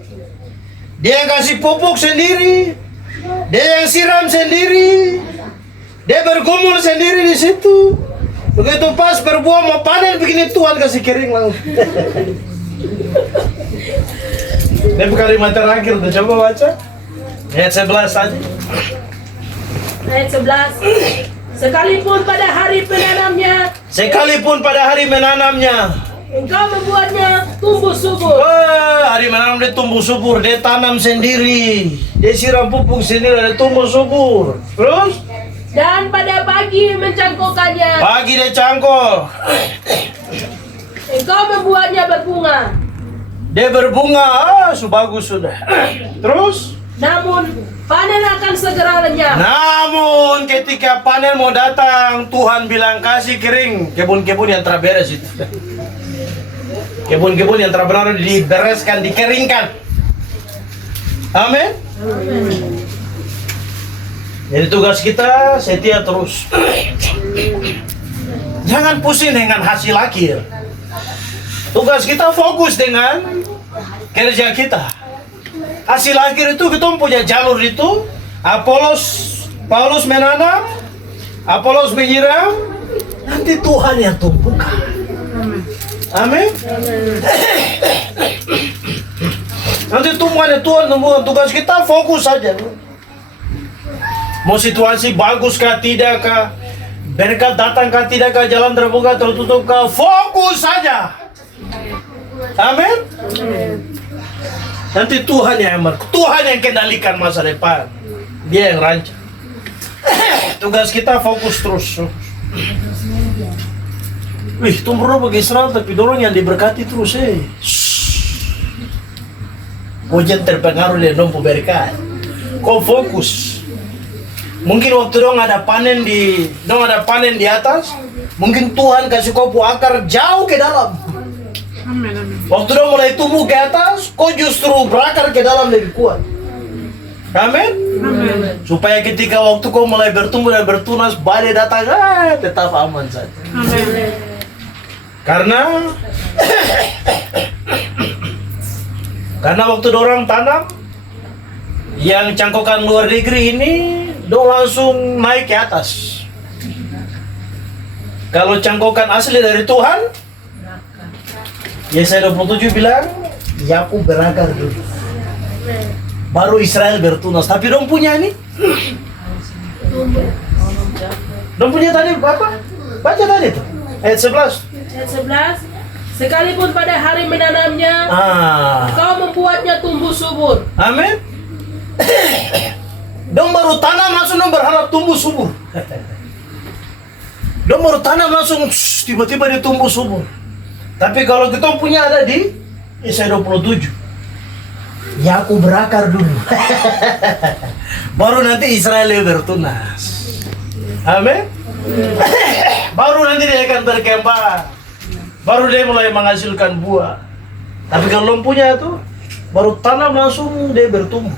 dia yang kasih pupuk sendiri, dia yang siram sendiri, dia bergumul sendiri di situ. Begitu pas berbuah mau panen begini Tuhan kasih kering langsung. Ini kalimat terakhir, udah coba baca ayat 11 tadi. Ayat 11. Sekalipun pada hari menanamnya, engkau membuatnya tumbuh subur. Hari menanam dia tumbuh subur, dia tanam sendiri, dia siram pupuk sendiri, dia tumbuh subur. Terus? Dan pada pagi mencangkokannya, Pagi dia cangkok, engkau membuatnya berbunga. dia berbunga, bagus sudah. Terus? Namun panen akan segera lenyap. Namun ketika panen mau datang, Tuhan bilang kasih kering kebun-kebun yang terberes itu. Kebun-kebun yang terbenar dibereskan, dikeringkan. Amin. Jadi tugas kita setia terus. Jangan pusing dengan hasil akhir. Tugas kita fokus dengan kerja kita. Hasil akhir itu kita punya jalur itu. Paulus menanam, Apolos menyiram, nanti Tuhan yang tumbuhkan. Amin. Nanti tumbuhannya Tuhan tumbuhkan. Tugas kita fokus saja. Mau situasi bagus kah tidak kah, berkat datang kah tidak kah, jalan terbuka tertutup kah, fokus saja. Amin. Nanti Tuhan yang kendalikan masa depan. Dia yang rancang. Tugas kita fokus terus. Wih, tumbuh bagi Israel tapi dorong yang diberkati terus Hujan terpengaruh dengan berkat. Kau fokus. Mungkin waktu dong ada panen di atas, mungkin Tuhan kasih kau akar jauh ke dalam. Amin. Amin. Waktu dong mulai tumbuh ke atas, kau justru berakar ke dalam lebih kuat. Amin. Amin. Supaya ketika waktu kau mulai bertumbuh dan bertunas, badai datang, tetap aman saja. Amin. Karena waktu dorang tanam, yang cangkokan luar negeri ini, dong langsung naik ke atas. Kalau cangkokan asli dari Tuhan, Yesaya 27 bilang, Yakub berakar dulu, baru Israel bertunas. Tapi dong punya ini, dong punya tadi apa? Baca tadi tuh, ayat 11. Ayat 11. Sekalipun pada hari menanamnya, kau membuatnya tumbuh subur. Amin. Dong baru tanam langsung dong berharap tumbuh subur. Dong baru tanam langsung tiba-tiba dia tumbuh subur. Tapi kalau kita punya ada di Yesaya 27, Yakub berakar dulu. Baru nanti Israel bertunas. Amin. Baru nanti dia akan berkembang. Baru dia mulai menghasilkan buah. Tapi kalau belum punya itu, baru tanam langsung dia bertumbuh.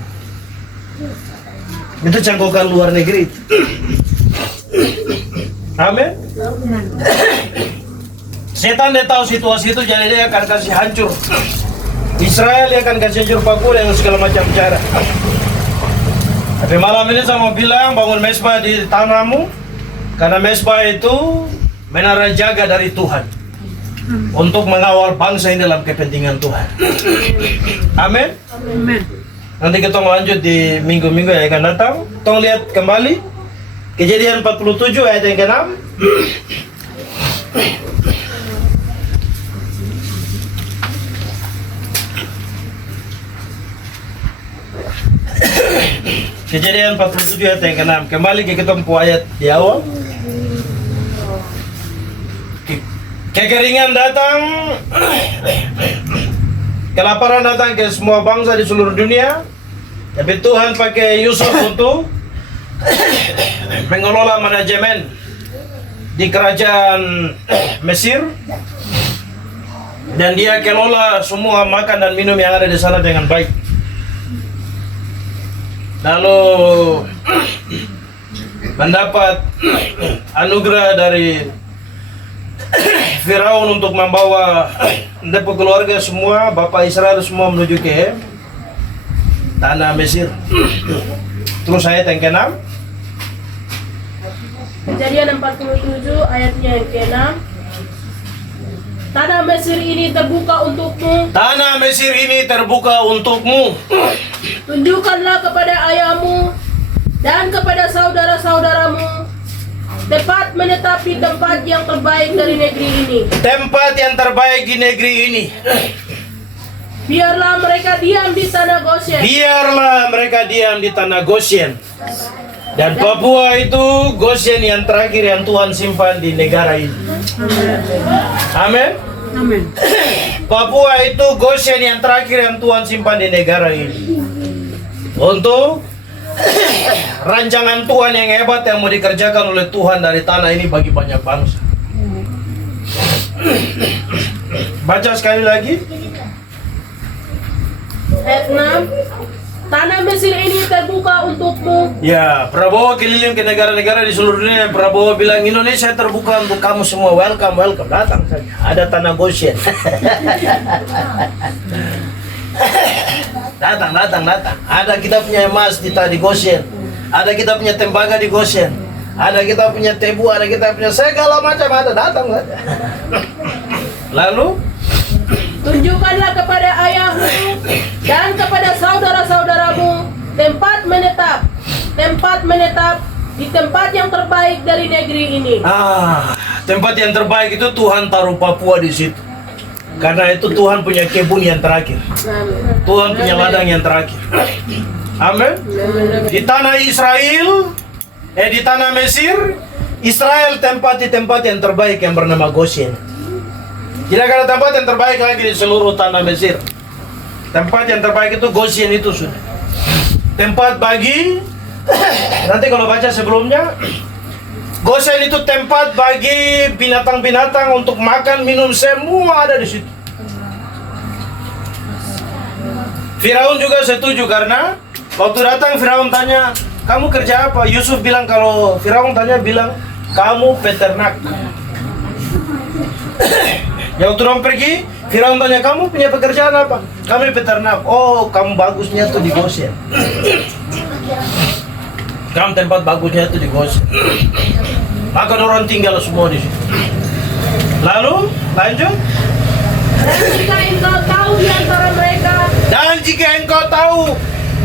Itu cangkokan luar negeri. Amin. Setan dia tahu situasi itu, jadi dia akan kasih hancur Israel, dia akan kasih hancur Papua dengan segala macam cara. Tapi malam ini saya mau bilang, bangun mesbah di tanahmu, karena mesbah itu menara jaga dari Tuhan untuk mengawal bangsa ini dalam kepentingan Tuhan. Amin. Amen. Nanti kita lanjut di minggu-minggu yang akan datang. Tolong lihat kembali Kejadian 47 ayat yang ke-6. Kejadian 47 ayat yang ke-6. Kembali ke ketemu ayat di awal. Kekeringan datang, kelaparan datang ke semua bangsa di seluruh dunia. Tapi Tuhan pakai Yusuf untuk mengelola manajemen di kerajaan Mesir, dan dia kelola semua makan dan minum yang ada di sana dengan baik. Lalu mendapat anugerah dari Firaun untuk membawa depo keluarga semua, Bapak Israel semua menuju ke tanah Mesir. Terus ayat yang ke-6. Kejadian 47 ayatnya yang ke-6. Tanah Mesir ini terbuka untukmu. Tanah Mesir ini terbuka untukmu. Tunjukkanlah kepada ayahmu dan kepada saudara-saudaramu tempat menetap di tempat yang terbaik dari negeri ini. Tempat yang terbaik di negeri ini. Biarlah mereka diam di tanah Goshen. Biarlah mereka diam di tanah Goshen. Dan Papua itu Goshen yang terakhir yang Tuhan simpan di negara ini. Amin. Amin. Papua itu Goshen yang terakhir yang Tuhan simpan di negara ini. Untuk rancangan Tuhan yang hebat yang mau dikerjakan oleh Tuhan dari tanah ini bagi banyak bangsa. Baca sekali lagi. Ayat 6. Tanah Mesir ini terbuka untukmu. Ya, Prabowo keliling ke negara-negara di seluruh dunia. Prabowo bilang Indonesia terbuka untuk kamu semua. Welcome, welcome. Datang saja. Ada tanah Goshen. Datang. Ada kita punya emas di Goshen. Ada kita punya tembaga di Goshen. Ada kita punya tebu, ada kita punya segala macam ada. Datang saja. Lalu Tunjukkanlah kepada ayahmu dan kepada saudara-saudaramu tempat menetap di tempat yang terbaik dari negeri ini. Tempat yang terbaik itu Tuhan taruh Papua di situ. Karena itu Tuhan punya kebun yang terakhir. Tuhan punya ladang yang terakhir. Amin. Di tanah Israel, di tanah Mesir, Israel tempati tempat yang terbaik yang bernama Goshen. Tidak ada tempat yang terbaik lagi di seluruh tanah Mesir. Tempat yang terbaik itu Goshen itu sudah. Tempat bagi nanti kalau baca sebelumnya, Goshen itu tempat bagi binatang-binatang untuk makan, minum, semua ada di situ. Firaun juga setuju karena waktu datang Firaun tanya, "Kamu kerja apa?" Yusuf bilang kalau Firaun tanya bilang, "Kamu peternak." Ya waktu orang pergi, Firaun tanya, "Kamu punya pekerjaan apa?" "Kami peternak." "Oh, kamu bagusnya tuh di Goshen." Kamu tempat bagusnya tuh di Goshen. Maka orang tinggal semua di situ. Lalu lanjut. Dan jika engkau tahu di antara mereka, Dan jika engkau tahu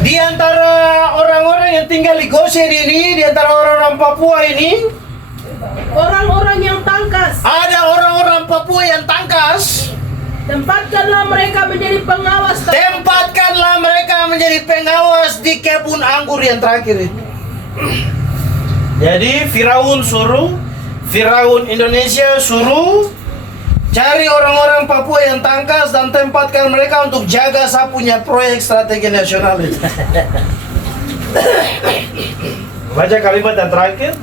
di antara orang-orang yang tinggal di Goshen ini, di antara orang-orang Papua ini, orang-orang yang tangkas, ada orang-orang Papua yang tangkas. tempatkanlah mereka menjadi pengawas. Tempatkanlah mereka menjadi pengawas di kebun anggur yang terakhir itu. Jadi Firaun Indonesia suruh cari orang-orang Papua yang tangkas dan tempatkan mereka untuk jaga sapunya proyek strategi nasional itu. Baca kalimat yang terakhir.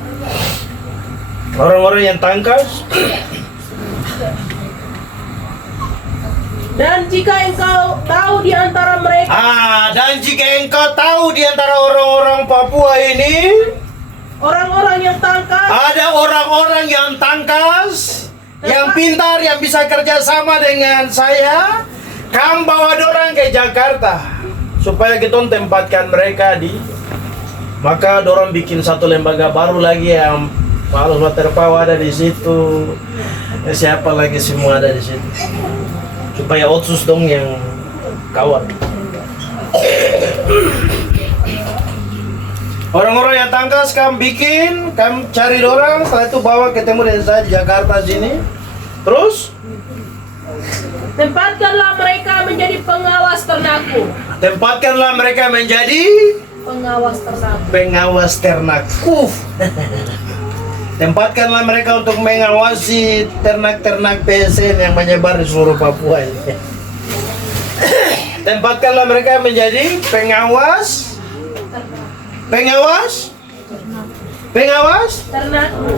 Orang-orang yang tangkas. Dan jika engkau tahu di antara mereka, Dan jika engkau tahu di antara orang-orang Papua ini, orang-orang yang tangkas, ada orang-orang yang tangkas, yang pintar, yang bisa kerja sama dengan saya, kamu bawa dorang ke Jakarta supaya kita tempatkan mereka di. Maka dorang bikin satu lembaga baru lagi yang Paulus Waterpau ada di situ. Siapa lagi semua ada di situ. Supaya Otsus dong yang kawal. Orang-orang yang tangkas kamu bikin, kamu cari orang, setelah itu bawa ketemu dengan saya di Jakarta sini. Terus Tempatkanlah mereka menjadi pengawas ternakku. tempatkanlah mereka menjadi Pengawas ternakku. pengawas ternakku. Tempatkanlah mereka untuk mengawasi ternak-ternak PSN yang menyebar di seluruh Papua ini. Tempatkanlah mereka menjadi pengawas Ternakku.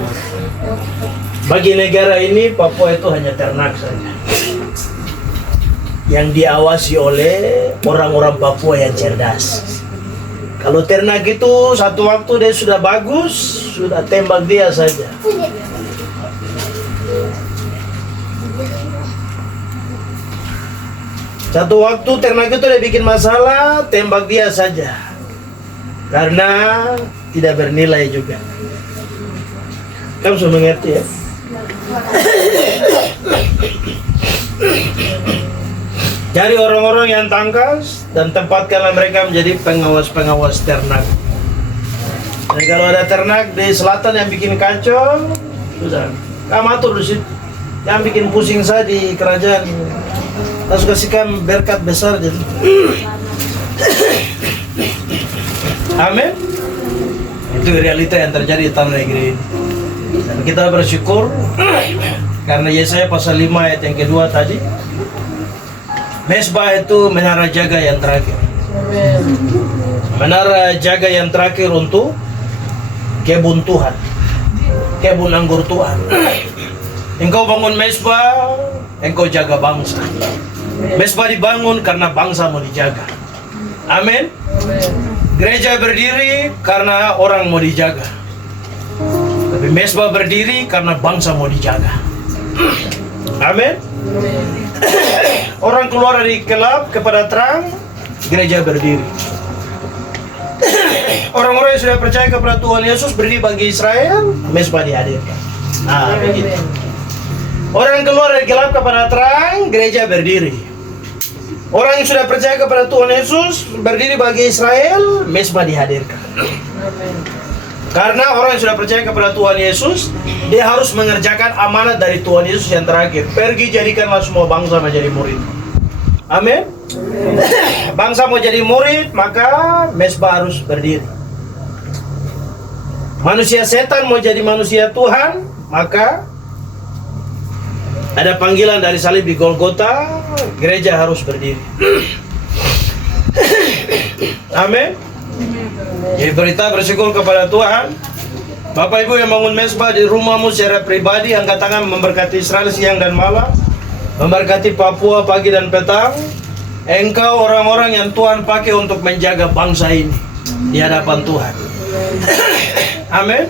bagi negara ini. Papua itu hanya ternak saja yang diawasi oleh orang-orang Papua yang cerdas. Kalau ternak itu satu waktu dia sudah bagus, sudah tembak dia saja. Satu waktu ternak itu dia bikin masalah, tembak dia saja. Karena tidak bernilai juga. Kamu sudah mengerti ya? Cari orang-orang yang tangkas dan tempatkanlah mereka menjadi pengawas-pengawas ternak. Dan kalau ada ternak di selatan yang bikin kacau, sudah, kamu atur di situ. Yang bikin pusing saya di kerajaan, harus kasihkan berkat besar jadi. Amin. Itu realita yang terjadi di tanah negeri ini. Dan kita bersyukur karena Yesaya pasal 5 ayat yang kedua tadi. Mesbah itu menara jaga yang terakhir. Menara jaga yang terakhir untuk kebun Tuhan, kebun anggur Tuhan. Engkau bangun mesbah, engkau jaga bangsa. Mesbah dibangun karena bangsa mau dijaga. Amin. Gereja berdiri karena orang mau dijaga. Tapi mesbah berdiri karena bangsa mau dijaga. Amin. Orang keluar dari gelap kepada terang, gereja berdiri. Orang-orang yang sudah percaya kepada Tuhan Yesus berdiri bagi Israel, mesbah dihadirkan. Nah, begitu. Orang yang keluar dari gelap kepada terang, gereja berdiri. Orang yang sudah percaya kepada Tuhan Yesus berdiri bagi Israel, mesbah dihadirkan. Karena orang yang sudah percaya kepada Tuhan Yesus, dia harus mengerjakan amanat dari Tuhan Yesus yang terakhir. Pergi jadikanlah semua bangsa menjadi murid. Amin. Bangsa mau jadi murid, maka mesbah harus berdiri. Manusia setan mau jadi manusia Tuhan, maka ada panggilan dari salib di Golgota, gereja harus berdiri. Amin. Jadi berita bersyukur kepada Tuhan. Bapak Ibu yang bangun mesbah di rumahmu secara pribadi, angkat tangan memberkati Israel siang dan malam, memberkati Papua pagi dan petang. Engkau orang-orang yang Tuhan pakai untuk menjaga bangsa ini di hadapan Tuhan. Amin.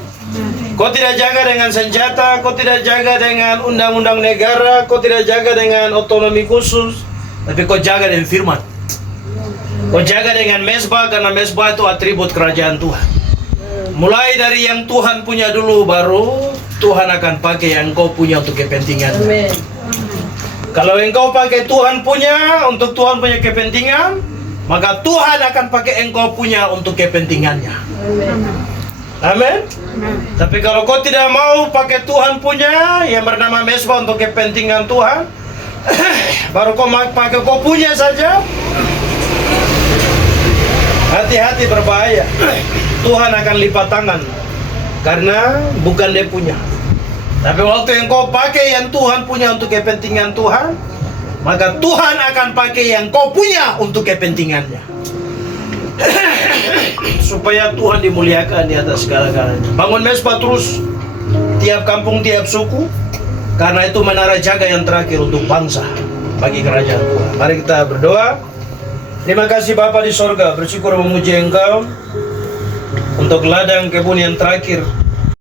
Kau tidak jaga dengan senjata, kau tidak jaga dengan undang-undang negara, kau tidak jaga dengan otonomi khusus, tapi kau jaga dengan firman. Kau jaga dengan mesbah, karena mesbah itu atribut kerajaan Tuhan. Mulai dari yang Tuhan punya dulu, baru Tuhan akan pakai yang kau punya untuk kepentingan. Amin. Kalau engkau pakai Tuhan punya untuk Tuhan punya kepentingan, maka Tuhan akan pakai engkau punya untuk kepentingannya. Amin. Tapi kalau kau tidak mau pakai Tuhan punya yang bernama mesbah untuk kepentingan Tuhan, baru kau pakai kau punya saja, hati-hati, berbahaya. Tuhan akan lipat tangan karena bukan dia punya. Tapi waktu yang kau pakai yang Tuhan punya untuk kepentingan Tuhan, maka Tuhan akan pakai yang kau punya untuk kepentingannya. Supaya Tuhan dimuliakan di atas segala-galanya. Bangun mesbah terus, tiap kampung, tiap suku, karena itu menara jaga yang terakhir untuk bangsa bagi kerajaan Tuhan. Mari kita berdoa. Terima kasih Bapa di sorga, bersyukur memuji Engkau untuk ladang kebun yang terakhir